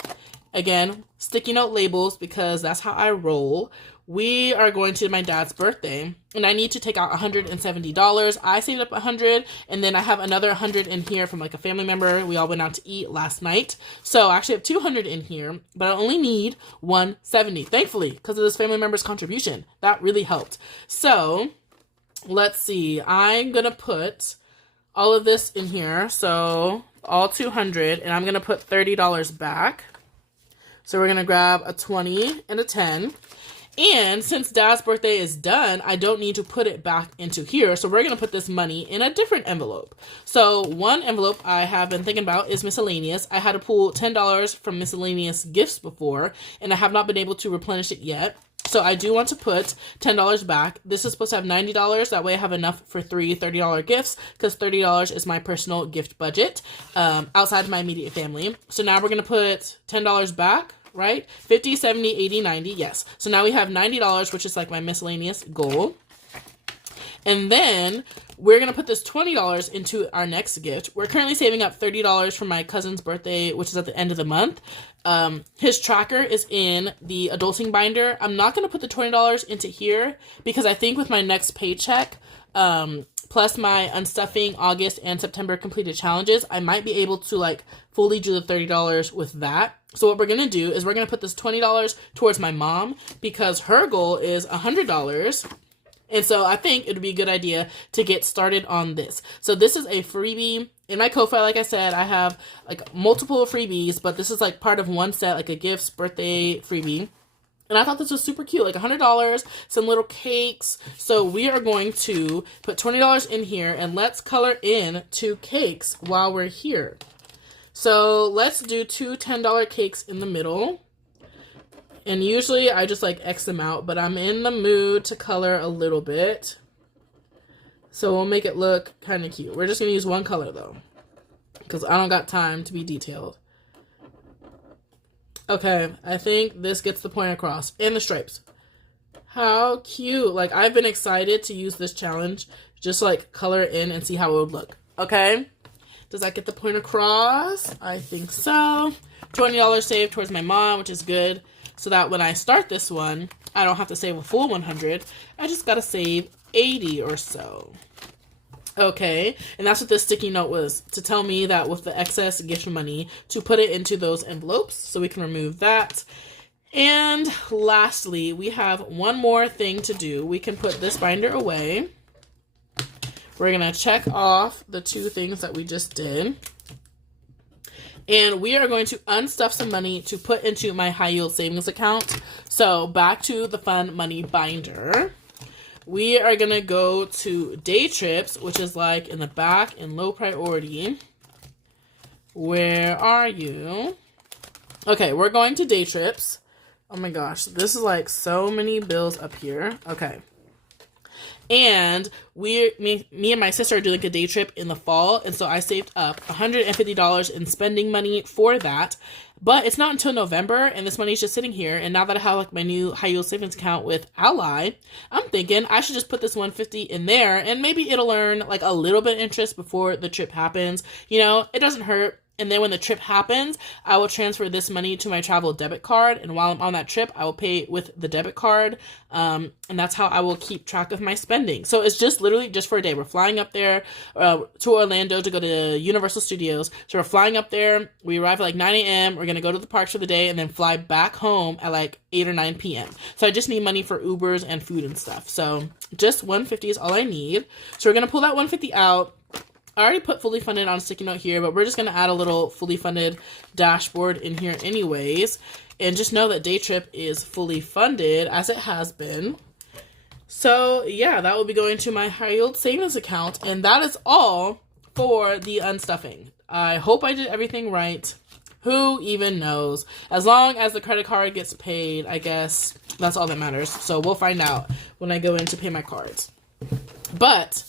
Again, sticky note labels because that's how I roll. We are going to my dad's birthday and I need to take out $170. I saved up $100 and then I have another $100 in here from like a family member. We all went out to eat last night. So I actually have $200 in here, but I only need $170, thankfully, because of this family member's contribution. That really helped. So let's see. I'm going to put all of this in here. So all $200, and I'm going to put $30 back. So we're going to grab a 20 and a 10. And since dad's birthday is done, I don't need to put it back into here. So we're going to put this money in a different envelope. So one envelope I have been thinking about is miscellaneous. I had to pull $10 from miscellaneous gifts before, and I have not been able to replenish it yet. So I do want to put $10 back. This is supposed to have $90. That way I have enough for three $30 gifts, because $30 is my personal gift budget outside of my immediate family. So now we're going to put $10 back, right? 50, 70, 80, 90. Yes. So now we have $90, which is like my miscellaneous goal. And then we're going to put this $20 into our next gift. We're currently saving up $30 for my cousin's birthday, which is at the end of the month. His tracker is in the adulting binder. I'm not going to put the $20 into here because I think with my next paycheck, plus my Unstuffing August and September completed challenges, I might be able to like fully do the $30 with that. So what we're going to do is we're going to put this $20 towards my mom because her goal is $100. And so I think it would be a good idea to get started on this. So this is a freebie. In my Ko-Fi, like I said, I have like multiple freebies, but this is like part of one set, like a gifts birthday freebie. And I thought this was super cute, like $100, some little cakes. So we are going to put $20 in here and let's color in 2 cakes while we're here. So let's do 2 $10 cakes in the middle. And usually I just like X them out, but I'm in the mood to color a little bit. So we'll make it look kind of cute. We're just going to use one color though, because I don't got time to be detailed. Okay, I think this gets the point across. And the stripes. How cute. Like, I've been excited to use this challenge. Just like color in and see how it would look. Okay? Does that get the point across? I think so. $20 saved towards my mom, which is good. So that when I start this one, I don't have to save a full 100. I just got to save 80 or so. Okay, and that's what this sticky note was, to tell me that with the excess gift money, to put it into those envelopes, so we can remove that. And lastly, we have one more thing to do. We can put this binder away. We're going to check off the 2 things that we just did. And we are going to unstuff some money to put into my high yield savings account. So back to the fun money binder. We are going to go to day trips, which is like in the back in low priority. Where are you? Okay, we're going to day trips. Oh my gosh, this is like so many bills up here. Okay. And me and my sister are doing like a day trip in the fall. And so I saved up $150 in spending money for that. But it's not until November, and this money's just sitting here. And now that I have like my new high yield savings account with Ally, I'm thinking I should just put this $150 in there, and maybe it'll earn like a little bit of interest before the trip happens. You know, it doesn't hurt. And then when the trip happens, I will transfer this money to my travel debit card. And while I'm on that trip, I will pay with the debit card. And that's how I will keep track of my spending. So it's just literally just for a day. We're flying up there to Orlando to go to Universal Studios. So we're flying up there. We arrive at like 9 a.m. We're going to go to the parks for the day and then fly back home at like 8 or 9 p.m. So I just need money for Ubers and food and stuff. So just $150 is all I need. So we're going to pull that $150 out. I already put fully funded on a sticky note here, but we're just going to add a little fully funded dashboard in here anyways. And just know that day trip is fully funded, as it has been. So yeah, that will be going to my high yield savings account. And that is all for the unstuffing. I hope I did everything right. Who even knows? As long as the credit card gets paid, I guess that's all that matters. So we'll find out when I go in to pay my cards. But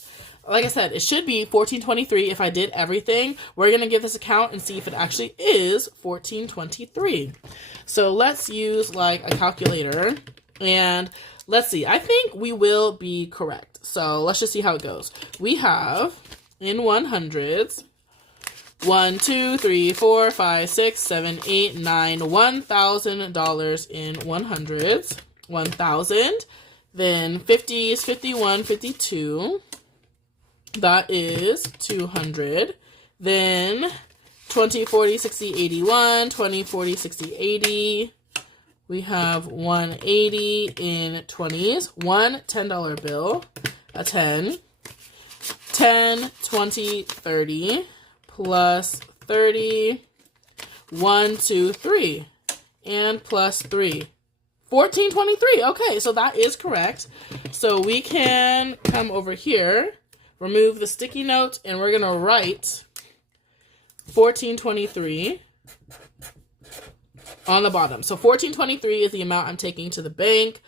like I said, it should be $14.23 if I did everything. We're going to give this a count and see if it actually is $14.23. So let's use like a calculator and let's see. I think we will be correct. So let's just see how it goes. We have in 100s, 1, 2, 3, 4, 5, 6, 7, 8, 9, $1,000 in 100s, 1,000. Then 50s, 51, 52. That is 200. Then 20, 40, 60, 81, 20, 40, 60, 80. We have 180 in 20s. One $10 bill, a 10. 10, 20, 30, plus 30, 1, 2, 3, and plus 3. $14.23. Okay, so that is correct. So we can come over here, remove the sticky note, and we're going to write $14.23 on the bottom. So $14.23 is the amount I'm taking to the bank.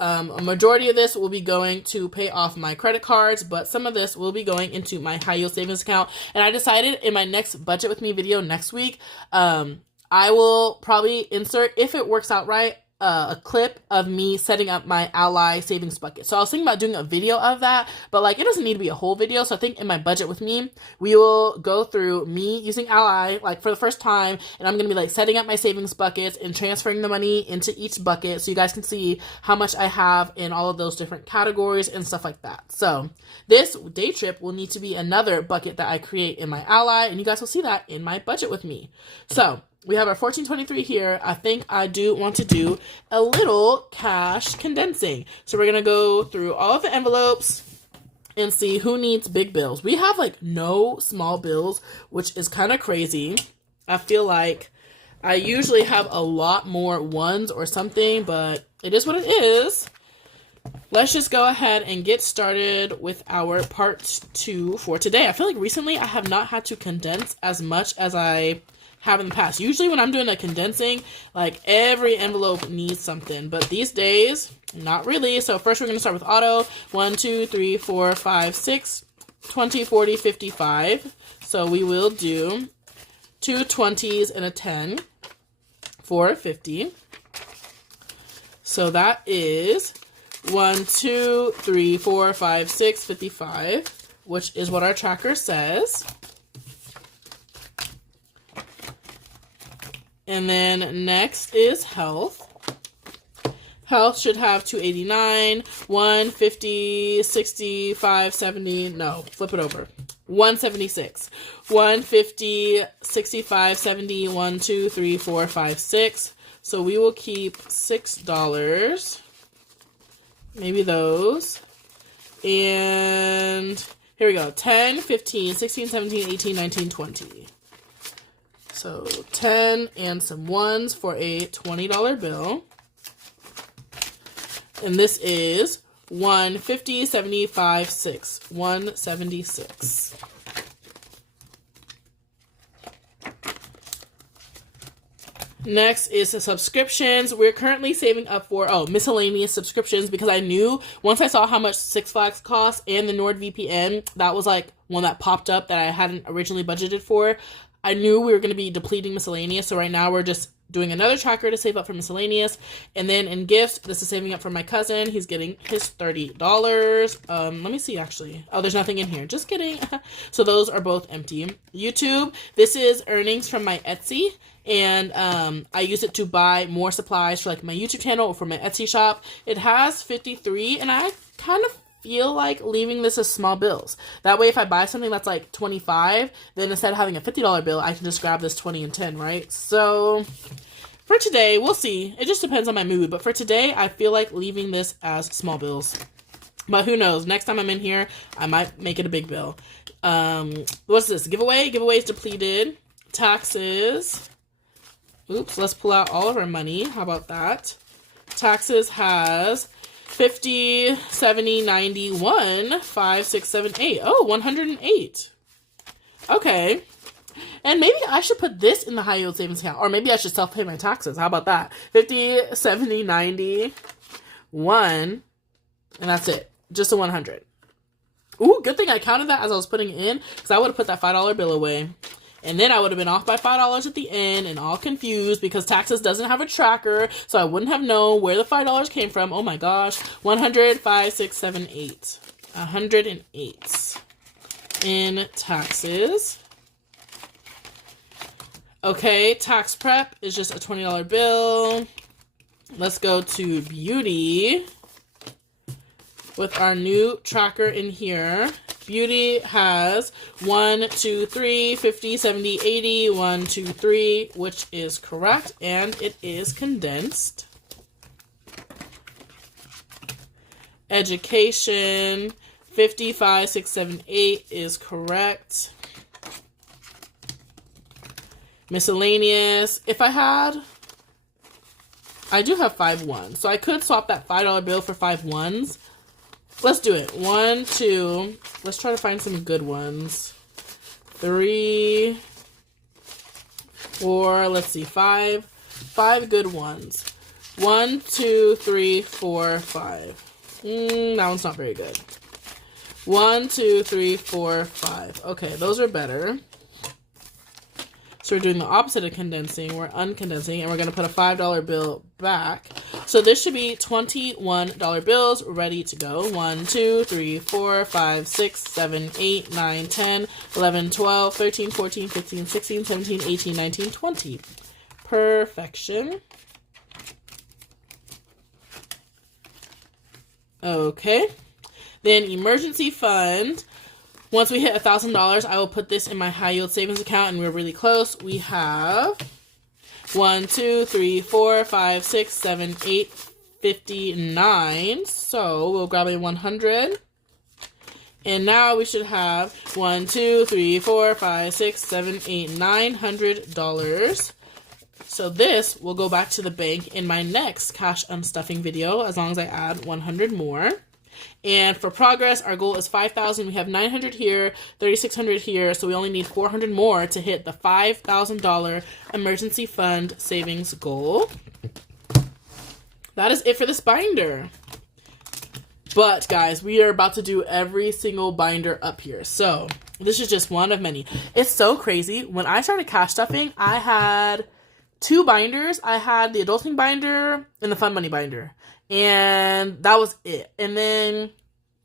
A majority of this will be going to pay off my credit cards, but some of this will be going into my high yield savings account. And I decided in my next budget with me video next week, I will probably insert, if it works out right, a clip of me setting up my Ally savings bucket. So I was thinking about doing a video of that, but like it doesn't need to be a whole video. So I think in my budget with me, we will go through me using Ally like for the first time, and I'm going to be like setting up my savings buckets and transferring the money into each bucket so you guys can see how much I have in all of those different categories and stuff like that. So this day trip will need to be another bucket that I create in my Ally, and you guys will see that in my budget with me. So we have our $14.23 here. I think I do want to do a little cash condensing. So we're going to go through all of the envelopes and see who needs big bills. We have like no small bills, which is kind of crazy. I feel like I usually have a lot more ones or something, but it is what it is. Let's just go ahead and get started with our part 2 for today. I feel like recently I have not had to condense as much as I have in the past. Usually when I'm doing a condensing, like every envelope needs something, but these days, not really. So first we're going to start with auto. 1, 2, 3, 4, 5, 6, 20, 40, 55. So we will do 2 20s and a 10 for 50. So that is 1, 2, 3, 4, 5, 6, 55, which is what our tracker says. And then next is health. Health should have 289, 150, 65, 70, no, flip it over. 176, 150, 65, 70, 1, 2, 3, 4, 5, 6. So we will keep $6. Maybe those. And here we go. 10, 15, 16, 17, 18, 19, 20. So 10 and some ones for a $20 bill. And this is 150, 75, 6. 176. Next is the subscriptions. We're currently saving up for, miscellaneous subscriptions, because I knew once I saw how much Six Flags cost and the NordVPN, that was like one that popped up that I hadn't originally budgeted for. I knew we were going to be depleting miscellaneous, so right now we're just doing another tracker to save up for miscellaneous. And then in gifts, this is saving up for my cousin. He's getting his $30. Let me see, actually. Oh, there's nothing in here. Just kidding. So those are both empty. YouTube, this is earnings from my Etsy. And I use it to buy more supplies for like my YouTube channel or for my Etsy shop. It has 53, and I kind of feel like leaving this as small bills. That way, if I buy something that's like 25, then instead of having a $50 bill, I can just grab this 20 and 10, right? So for today, we'll see. It just depends on my mood. But for today, I feel like leaving this as small bills. But who knows? Next time I'm in here, I might make it a big bill. What's this? Giveaway? Giveaway is depleted. Taxes. Oops, let's pull out all of our money. How about that? Taxes has 50, 70, 91, 5, 6, 7, 8. Oh, 108. Okay. And maybe I should put this in the high yield savings account, or maybe I should self-pay my taxes. How about that? 50, 70, 90, 1, and that's it. Just a 100. Ooh, good thing I counted that as I was putting it in, because I would have put that $5 bill away. And then I would have been off by $5 at the end and all confused because taxes doesn't have a tracker, so I wouldn't have known where the $5 came from. Oh my gosh. 100, 5, 6, 7, 8. 108 in taxes. Okay, tax prep is just a $20 bill. Let's go to beauty with our new tracker in here. Beauty has 1, 2, 3, 50, 70, 80, 1, 2, 3, which is correct, and it is condensed. Education, 50, 5, 6, 7, 8 is correct. Miscellaneous, if I do have 5 ones, so I could swap that $5 bill for 5 ones. Let's do it. 1, 2. Let's try to find some good ones. 3, 4. Let's see. 5. 5 good ones. 1, 2, 3, 4, 5. That one's not very good. 1, 2, 3, 4, 5. Okay, those are better. So we're doing the opposite of condensing. We're uncondensing, and we're going to put a $5 bill back. So this should be $21 bills ready to go. 1, 2, 3, 4, 5, 6, 7, 8, 9, 10, 11, 12, 13, 14, 15, 16, 17, 18, 19, 20. Perfection. Okay. Then emergency fund. Once we hit $1,000, I will put this in my high yield savings account, and we're really close. We have 1, 2, 3, 4, 5, 6, 7, 8, 59. So we'll grab a 100. And now we should have 1, 2, 3, 4, 5, 6, 7, 8, $900. So this will go back to the bank in my next cash unstuffing video, as long as I add 100 more. And for progress, our goal is 5,000. We have 900 here, 3,600 here, so we only need 400 more to hit the $5,000 emergency fund savings goal. That is it for this binder. But guys, we are about to do every single binder up here. So this is just one of many. It's so crazy. When I started cash stuffing, I had 2 binders. I had the adulting binder and the fun money binder. And that was it. And then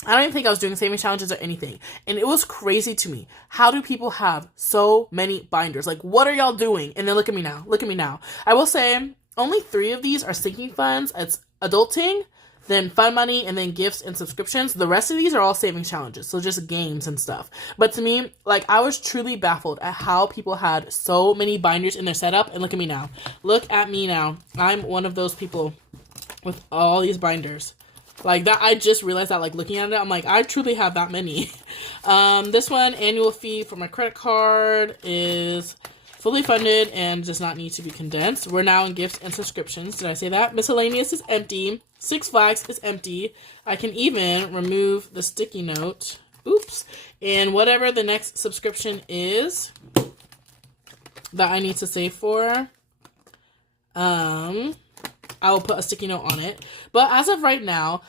I don't even think I was doing savings challenges or anything. And it was crazy to me. How do people have so many binders? Like, what are y'all doing? And then look at me now. Look at me now. I will say only 3 of these are sinking funds. It's adulting, then fun money, and then gifts and subscriptions. The rest of these are all savings challenges. So just games and stuff. But to me, like, I was truly baffled at how people had so many binders in their setup. And look at me now. Look at me now. I'm one of those people with all these binders. Like that, I just realized that, like, looking at it, I'm like, I truly have that many. This one, annual fee for my credit card, is fully funded and does not need to be condensed. We're now in gifts and subscriptions. Did I say that? Miscellaneous is empty. Six Flags is empty. I can even remove the sticky note. Oops. And whatever the next subscription is that I need to save for, I will put a sticky note on it. But as of right now,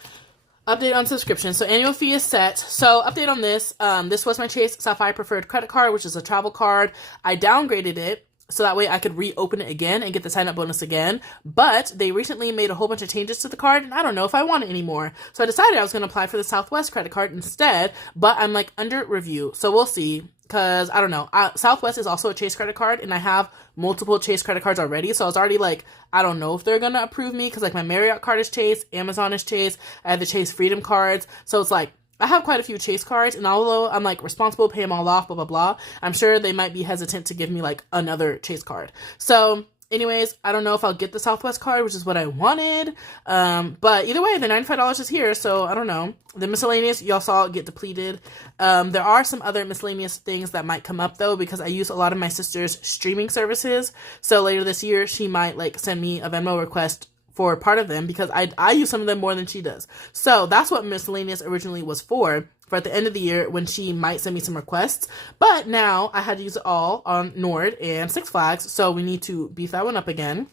update on subscription. So annual fee is set. So update on this. This was my Chase Sapphire Preferred credit card, which is a travel card. I downgraded it so that way I could reopen it again and get the sign-up bonus again. But they recently made a whole bunch of changes to the card, and I don't know if I want it anymore. So I decided I was going to apply for the Southwest credit card instead, but I'm, like, under review. So we'll see. Because, I don't know, Southwest is also a Chase credit card, and I have multiple Chase credit cards already, so I was already like, I don't know if they're going to approve me, because, like, my Marriott card is Chase, Amazon is Chase, I have the Chase Freedom cards, so it's like, I have quite a few Chase cards, and although I'm, like, responsible to pay them all off, blah, blah, blah, I'm sure they might be hesitant to give me, like, another Chase card. So anyways, I don't know if I'll get the Southwest card, which is what I wanted. But either way, the $95 is here, so I don't know. The miscellaneous, y'all saw it get depleted. There are some other miscellaneous things that might come up, though, because I use a lot of my sister's streaming services. So later this year, she might, like, send me a Venmo request for part of them, because I use some of them more than she does. So that's what miscellaneous originally was for for at the end of the year when she might send me some requests. But now I had to use it all on Nord and Six Flags, so we need to beef that one up again.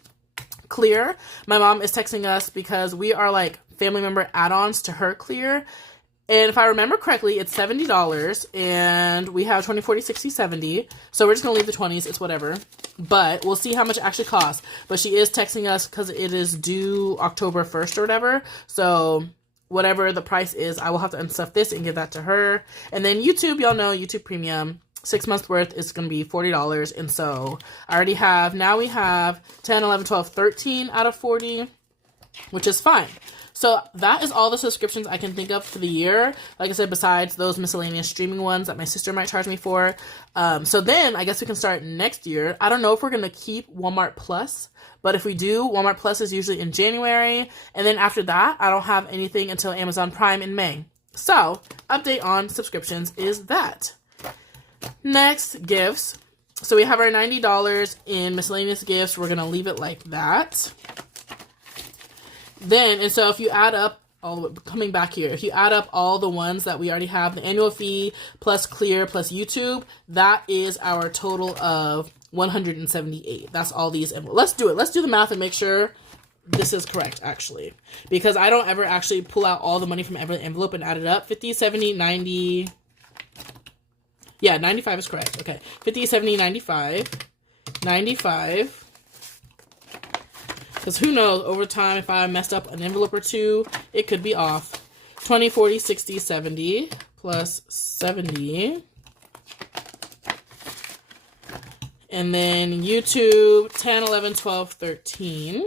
Clear. My mom is texting us because we are like family member add-ons to her Clear. And if I remember correctly, it's $70 and we have 20, 40, 60, 70. So we're just going to leave the 20s. It's whatever. But we'll see how much it actually costs. But she is texting us because it is due October 1st or whatever. So whatever the price is, I will have to unstuff this and give that to her. And then YouTube, y'all know YouTube Premium. 6 months worth is going to be $40. And so I already have, now we have 10, 11, 12, 13 out of 40, which is fine. So that is all the subscriptions I can think of for the year. Like I said, besides those miscellaneous streaming ones that my sister might charge me for. So then I guess we can start next year. I don't know if we're going to keep Walmart Plus, but if we do, Walmart Plus is usually in January. And then after that, I don't have anything until Amazon Prime in May. So update on subscriptions is that. Next, gifts. So we have our $90 in miscellaneous gifts. We're going to leave it like that. Then, and so if you add up, coming back here, if you add up all the ones that we already have, the annual fee plus Clear plus YouTube, that is our total of $178. That's all these envelopes. Let's do it. Let's do the math and make sure this is correct, actually. Because I don't ever actually pull out all the money from every envelope and add it up. 50, 70, 90. Yeah, 95 is correct. Okay. 50, 70, 95. 95. Because who knows, over time, if I messed up an envelope or two, it could be off. 20, 40, 60, 70, plus 70. And then YouTube, 10, 11, 12, 13.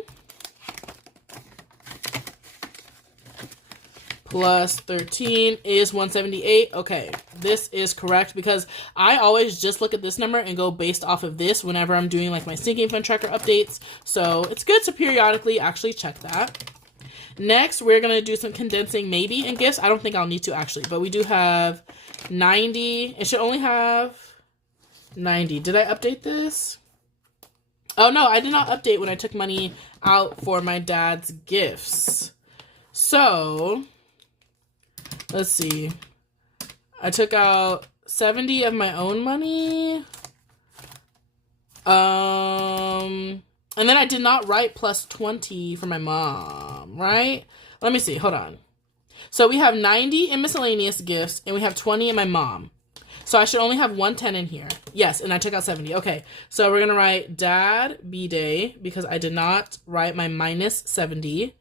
Plus 13 is 178. Okay, this is correct because I always just look at this number and go based off of this whenever I'm doing like my sinking fund tracker updates. So it's good to periodically actually check that. Next, we're going to do some condensing maybe in gifts. I don't think I'll need to actually, but we do have 90. It should only have 90. Did I update this? Oh no, I did not update when I took money out for my dad's gifts. So let's see. I took out 70 of my own money. And then I did not write plus 20 for my mom, right? Let me see. Hold on. So we have 90 in miscellaneous gifts and we have 20 in my mom. So I should only have 110 in here. Yes, and I took out 70. Okay, so we're going to write Dad B-Day because I did not write my minus 70.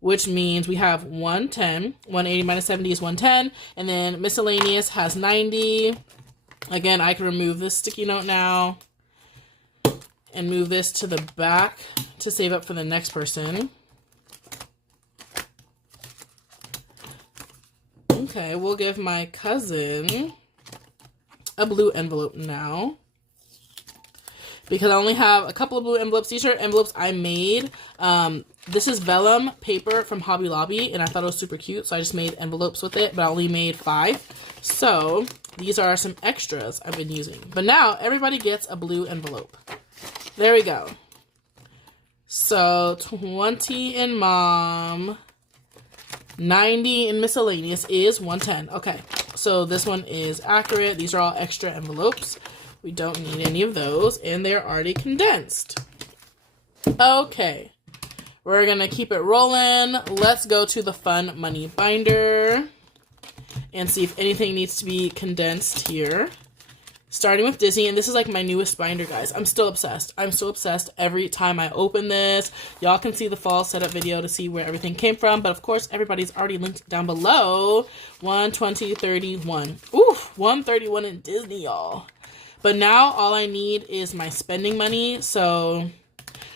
Which means we have 110. 180 minus 70 is 110. And then miscellaneous has 90. Again, I can remove this sticky note now and move this to the back to save up for the next person. Okay, we'll give my cousin a blue envelope now. Because I only have a couple of blue envelopes. These are envelopes I made. This is vellum paper from Hobby Lobby, and I thought it was super cute, so I just made envelopes with it, but I only made 5. So these are some extras I've been using. But now everybody gets a blue envelope. There we go. So 20 in mom, 90 in miscellaneous is 110. Okay, so this one is accurate. These are all extra envelopes. We don't need any of those, and they're already condensed. Okay. We're going to keep it rolling. Let's go to the fun money binder and see if anything needs to be condensed here. Starting with Disney, and this is like my newest binder, guys. I'm still obsessed. I'm still obsessed every time I open this. Y'all can see the fall setup video to see where everything came from, but of course, everybody's already linked down below. 120, 31. Oof, 131 in Disney, y'all. But now all I need is my spending money, so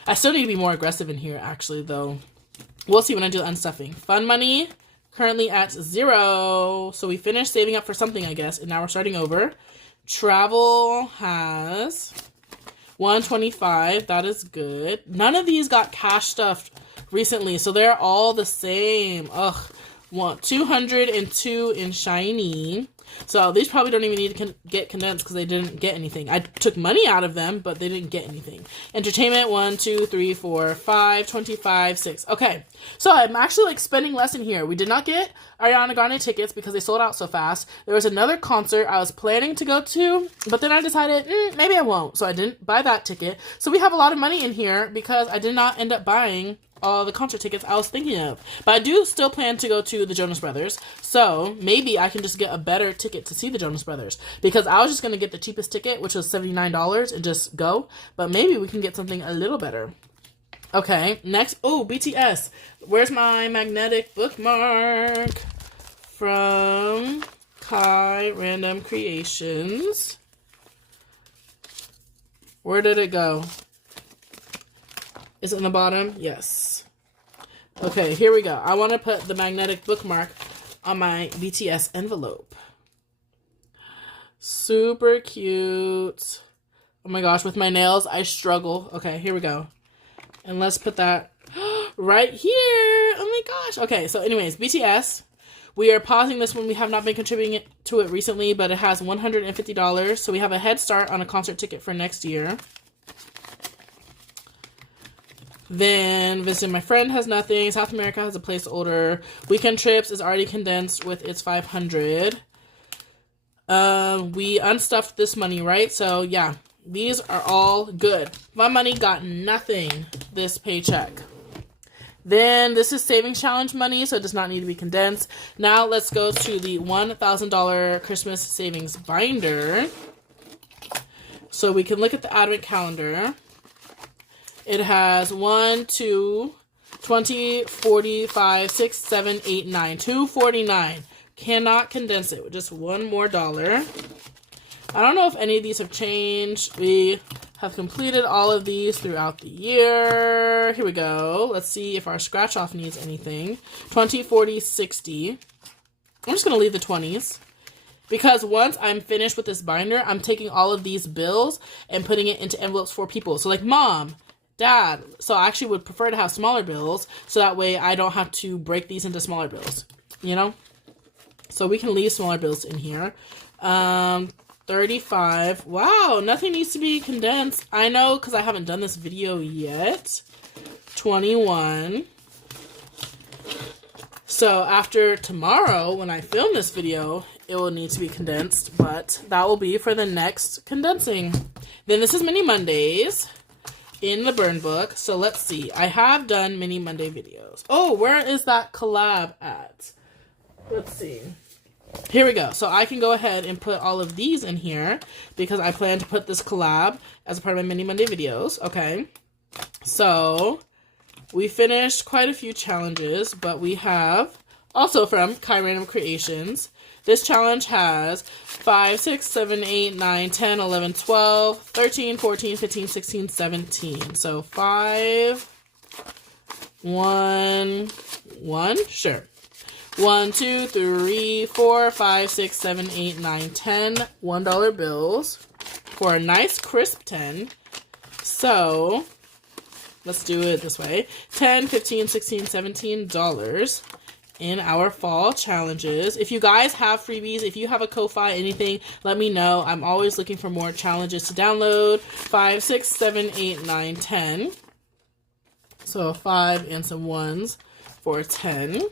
I still need to be more aggressive in here, actually, though. We'll see when I do unstuffing. Fun money, currently at 0. So we finished saving up for something, I guess, and now we're starting over. Travel has 125. That is good. None of these got cash stuffed recently, so they're all the same. Ugh. 202 in shiny. So these probably don't even need to get condensed because they didn't get anything. I took money out of them, but they didn't get anything. Entertainment, 1, 2, 3, 4, 5, 25, 6. Okay, so I'm actually like spending less in here. We did not get Ariana Grande tickets because they sold out so fast. There was another concert I was planning to go to, but then I decided maybe I won't. So I didn't buy that ticket. So we have a lot of money in here because I did not end up buying all the concert tickets I was thinking of. But I do still plan to go to the Jonas Brothers. So maybe I can just get a better ticket to see the Jonas Brothers. Because I was just going to get the cheapest ticket, which was $79, and just go. But maybe we can get something a little better. Okay, next. Oh, BTS. Where's my magnetic bookmark? From Kai Random Creations. Where did it go? Is it in the bottom? Yes. Okay, here we go. I want to put the magnetic bookmark on my BTS envelope. Super cute. Oh my gosh, with my nails, I struggle. Okay, here we go. And let's put that right here. Oh my gosh. Okay, so anyways, BTS. We are pausing this one. We have not been contributing to it recently, but it has $150. So we have a head start on a concert ticket for next year. Then visiting my friend has nothing. South America has a placeholder. Weekend trips is already condensed with its 500. We unstuffed this money, right? So yeah, these are all good. My money got nothing this paycheck. Then this is savings challenge money, so it does not need to be condensed. Now let's go to the $1,000 Christmas savings binder. So we can look at the advent calendar. It has 1, 2, 20, 45, 6, 7, 8, 9. $249. Cannot condense it with just one more dollar. I don't know if any of these have changed. We have completed all of these throughout the year. Here we go. Let's see if our scratch off needs anything. 20, 40, 60. I'm just going to leave the 20s. Because once I'm finished with this binder, I'm taking all of these bills and putting it into envelopes for people. So like mom, dad. So I actually would prefer to have smaller bills. So that way I don't have to break these into smaller bills. You know? So we can leave smaller bills in here. 35. Wow, nothing needs to be condensed. I know because I haven't done this video yet. 21. So after tomorrow, when I film this video, it will need to be condensed, but that will be for the next condensing. Then this is Mini Mondays in the burn book. So let's see. I have done Mini Monday videos. Oh, where is that collab at? Let's see. Here we go. So I can go ahead and put all of these in here because I plan to put this collab as a part of my Mini Monday videos. Okay. So we finished quite a few challenges, but we have also from Kai Random Creations. This challenge has 5, 6, 7, 8, 9, 10, 11, 12, 13, 14, 15, 16, 17. So 5, 1, 1, sure. 1, 2, 3, 4, 5, 6, 7, 8, 9, 10 $1 bills for a nice crisp 10. So let's do it this way. 10, 15, 16, 17 $. In our fall challenges. If you guys have freebies, if you have a Ko-Fi, anything, let me know. I'm always looking for more challenges to download. 5, 6, 7, 8, 9, 10. So 5 and some 1s for 10.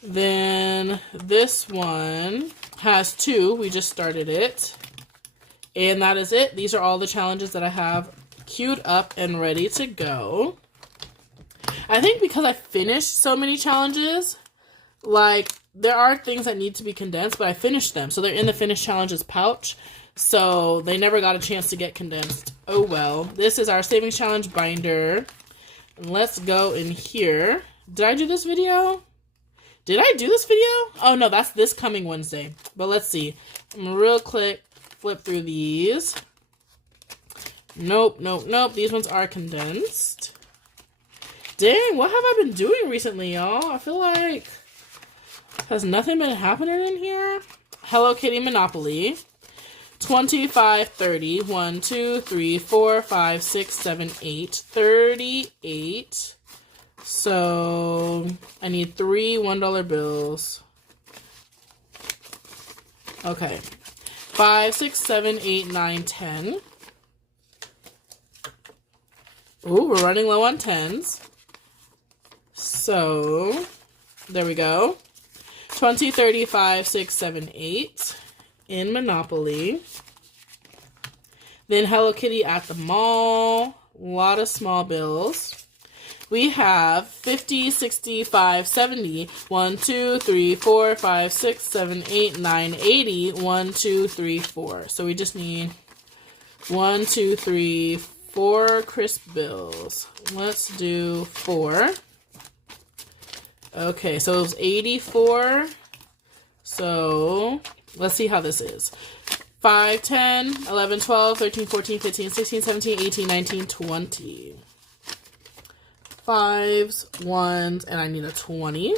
Then this one has 2. We just started it. And that is it. These are all the challenges that I have queued up and ready to go. I think because I finished so many challenges, like, there are things that need to be condensed, but I finished them. So they're in the finished challenges pouch. So they never got a chance to get condensed. Oh well. This is our savings challenge binder. And let's go in here. Did I do this video? Did I do this video? Oh no, that's this coming Wednesday. But let's see. I'm gonna real quick flip through these. Nope, nope, nope. These ones are condensed. Dang, what have I been doing recently, y'all? I feel like has nothing been happening in here. Hello Kitty Monopoly. 25, 30. 1, 2, 3, 4, 5, 6, 7, 8. 38. So I need 3 $1 bills. Okay. 5, 6, 7, 8, 9, 10. Ooh, we're running low on 10s. So, there we go. 20, 30, 5, 6, 7, 8 in Monopoly. Then Hello Kitty at the mall. A lot of small bills. We have 50, 65, 70, 1, 2, 3, 4, 5, 6, 7, 8, 9, 80, 1, 2, 3, 4. So we just need 1, 2, 3, 4 crisp bills. Let's do 4. Okay, so it was 84. So let's see how this is. 5, 10, 11, 12, 13, 14, 15, 16, 17, 18, 19, 20. 5s, 1s, and I need a 20.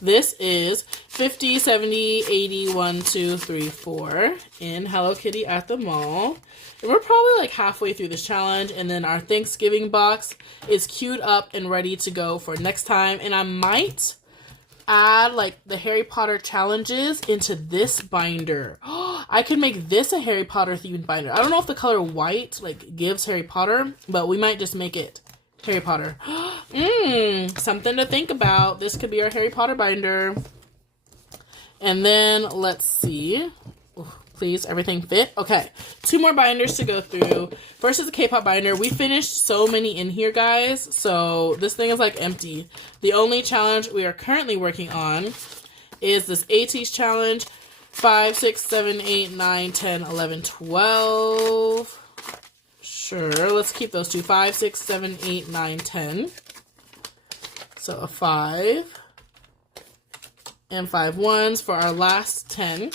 This is 50, 70, 80, 1, 2, 3, 4 in Hello Kitty at the mall. And we're probably like halfway through this challenge, and then our Thanksgiving box is queued up and ready to go for next time. And I might add like the Harry Potter challenges into this binder. I could make this a Harry Potter themed binder. I don't know if the color white like gives Harry Potter, but we might just make it Harry Potter. Something to think about. This could be our Harry Potter binder. And then let's see. Please, everything fit. Okay, 2 more binders to go through. First is the K-pop binder. We finished so many in here, guys. So this thing is like empty. The only challenge we are currently working on is this ATEEZ challenge. 5, 6, 7, 8, 9, 10, 11, 12. Sure, let's keep those 2. 5, 6, 7, 8, 9, 10. So a 5. And 5 1s for our last 10.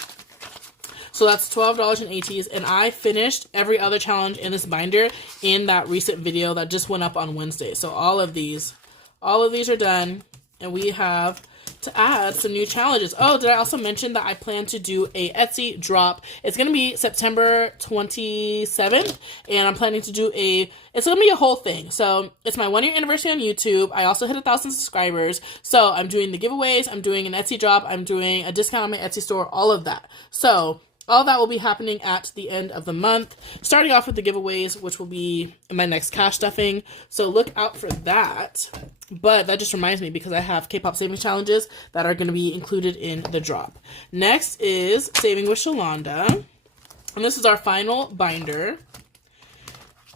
So that's $12 in ATEEZ, and I finished every other challenge in this binder in that recent video that just went up on Wednesday. So all of these are done, and we have to add some new challenges. Oh, did I also mention that I plan to do a Etsy drop? It's going to be September 27th, and I'm planning to do it's going to be a whole thing. So it's my 1-year anniversary on YouTube. I also hit 1,000 subscribers. So I'm doing the giveaways. I'm doing an Etsy drop. I'm doing a discount on my Etsy store, all of that. So all that will be happening at the end of the month, starting off with the giveaways, which will be my next cash stuffing. So look out for that. But that just reminds me, because I have K-pop savings challenges that are going to be included in the drop. Next is Saving with Shalonda. And this is our final binder.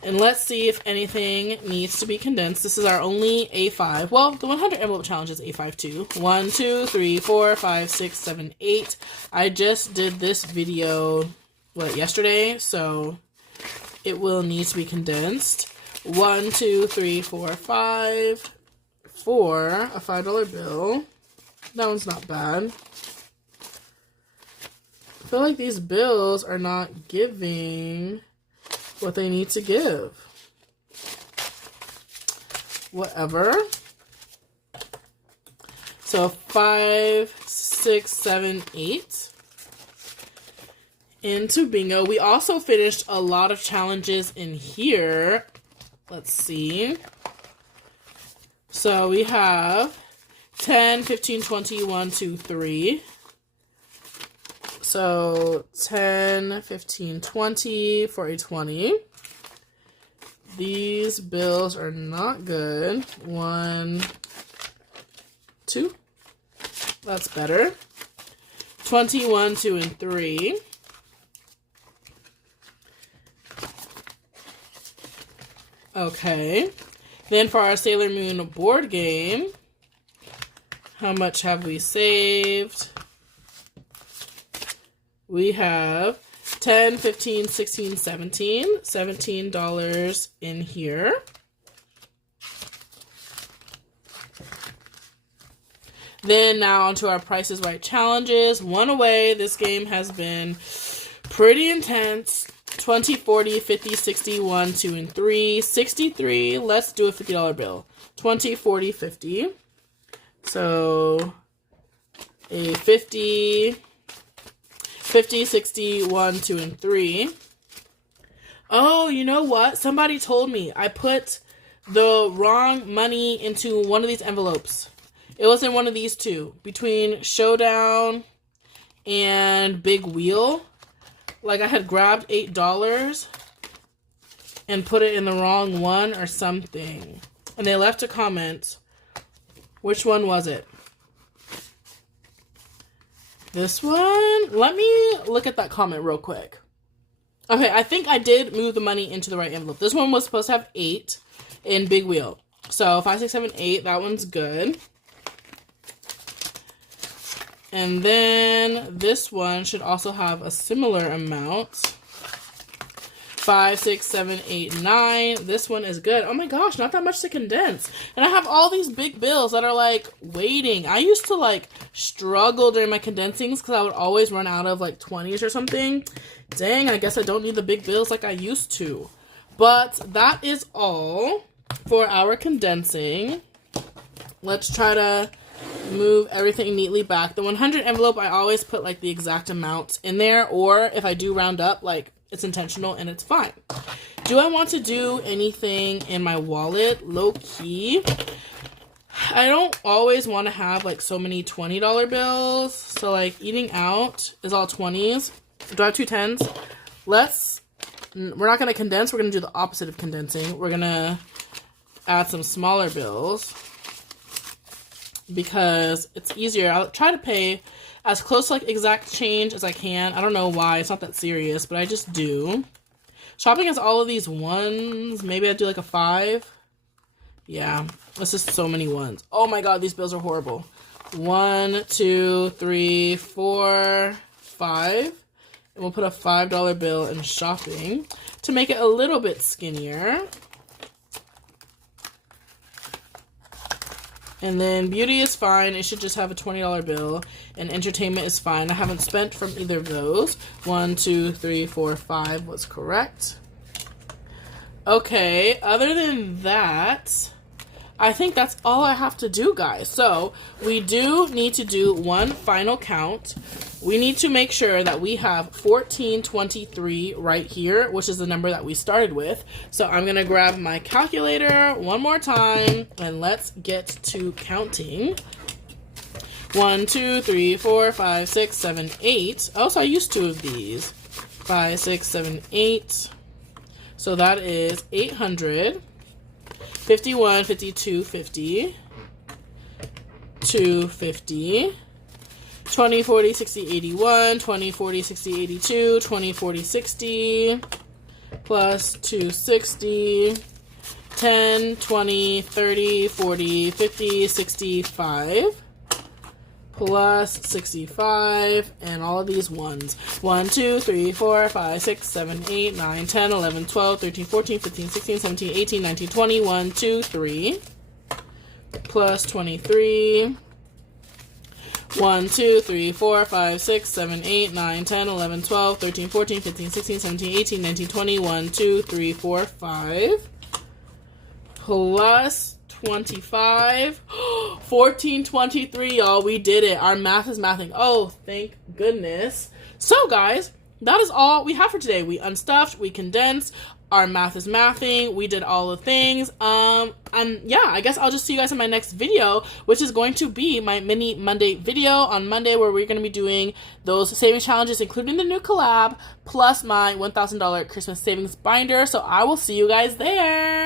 And let's see if anything needs to be condensed. This is our only A5. Well, the 100 envelope challenge is A5 too. 1, 2, 3, 4, 5, 6, 7, 8. I just did this video, yesterday? So it will need to be condensed. 1, 2, 3, 4, 5. 4, a $5 bill. That one's not bad. I feel like these bills are not giving what they need to give. Whatever. So 5, 6, 7, 8 into bingo. We also finished a lot of challenges in here. Let's see. So we have 10, 15, 20, 1, 2, 3. So 10, 15, 20 for a 20. These bills are not good. 1, 2. That's better. 21, 2, and 3. Okay. Then for our Sailor Moon board game, how much have we saved? We have 10, 15, 16, 17. $17 in here. Then now onto our Price is Right challenges. One away. This game has been pretty intense. 20, 40, 50, 60, 1, 2, and 3. 63. Let's do a $50 bill. 20, 40, 50. So a 50, 50, 60, 1, 2, and 3. Oh, you know what? Somebody told me I put the wrong money into one of these envelopes. It was in one of these two. Between Showdown and Big Wheel. Like, I had grabbed $8 and put it in the wrong one or something. And they left a comment. Which one was it? This one? Let me look at that comment real quick. Okay, I think I did move the money into the right envelope. This one was supposed to have 8 in Big Wheel. So 5, 6, 7, 8. That one's good. And then this one should also have a similar amount. 5, 6, 7, 8, 9. This one is good. Oh my gosh, not that much to condense. And I have all these big bills that are like waiting. I used to like struggle during my condensings because I would always run out of like 20s or something. Dang, I guess I don't need the big bills like I used to. But that is all for our condensing. Let's try to move everything neatly back. The 100 envelope, I always put like the exact amount in there, or if I do round up, like it's intentional and it's fine. Do I want to do anything in my wallet? Low key, I don't always want to have like so many $20 bills. So like eating out is all 20s. Do I have 2 10s? We're not going to condense. We're going to do the opposite of condensing. We're going to add some smaller bills because it's easier. I'll try to pay as close to like exact change as I can. I don't know why. It's not that serious, but I just do. Shopping has all of these ones. Maybe I'd do like a 5. Yeah, it's just so many ones. Oh my god, these bills are horrible. 1, 2, 3, 4, 5. And we'll put a $5 bill in shopping to make it a little bit skinnier. And then beauty is fine. It should just have a $20 bill. And entertainment is fine. I haven't spent from either of those. 1, 2, 3, 4, 5 was correct. Okay, other than that, I think that's all I have to do, guys. So we do need to do one final count. We need to make sure that we have 1423 right here, which is the number that we started with. So I'm going to grab my calculator one more time and let's get to counting. 1, 2, 3, 4, 5, 6, 7, 8. Oh, so I used 2 of these. 5, 6, 7, 8. So that is 800. 51, 52, 50. 250. 20, 40, 60, 81, 20, 40, 60, 82, 20, 40, 60, plus 260, 10, 20, 30, 40, 50, 65, plus 65, and all of these ones. 1, 2, 3, 4, 5, 6, 7, 8, 9, 10, 11, 12, 13, 14, 15, 16, 17, 18, 19, 20, 1, 2, 3, plus 23, 1, 2, 3, 4, 5, 6, 7, 8, 9, 10, 11, 12, 13, 14, 15, 16, 17, 18, 19, 20, 1, 2, 3, 4, 5, plus 25, 1423, y'all. We did it. Our math is mathing. Oh, thank goodness. So, guys, that is all we have for today. We unstuffed, we condensed, our math is mathing, we did all the things. And yeah, I guess I'll just see you guys in my next video, which is going to be my mini Monday video on Monday, where we're going to be doing those savings challenges, including the new collab, plus my $1,000 Christmas savings binder. So I will see you guys there.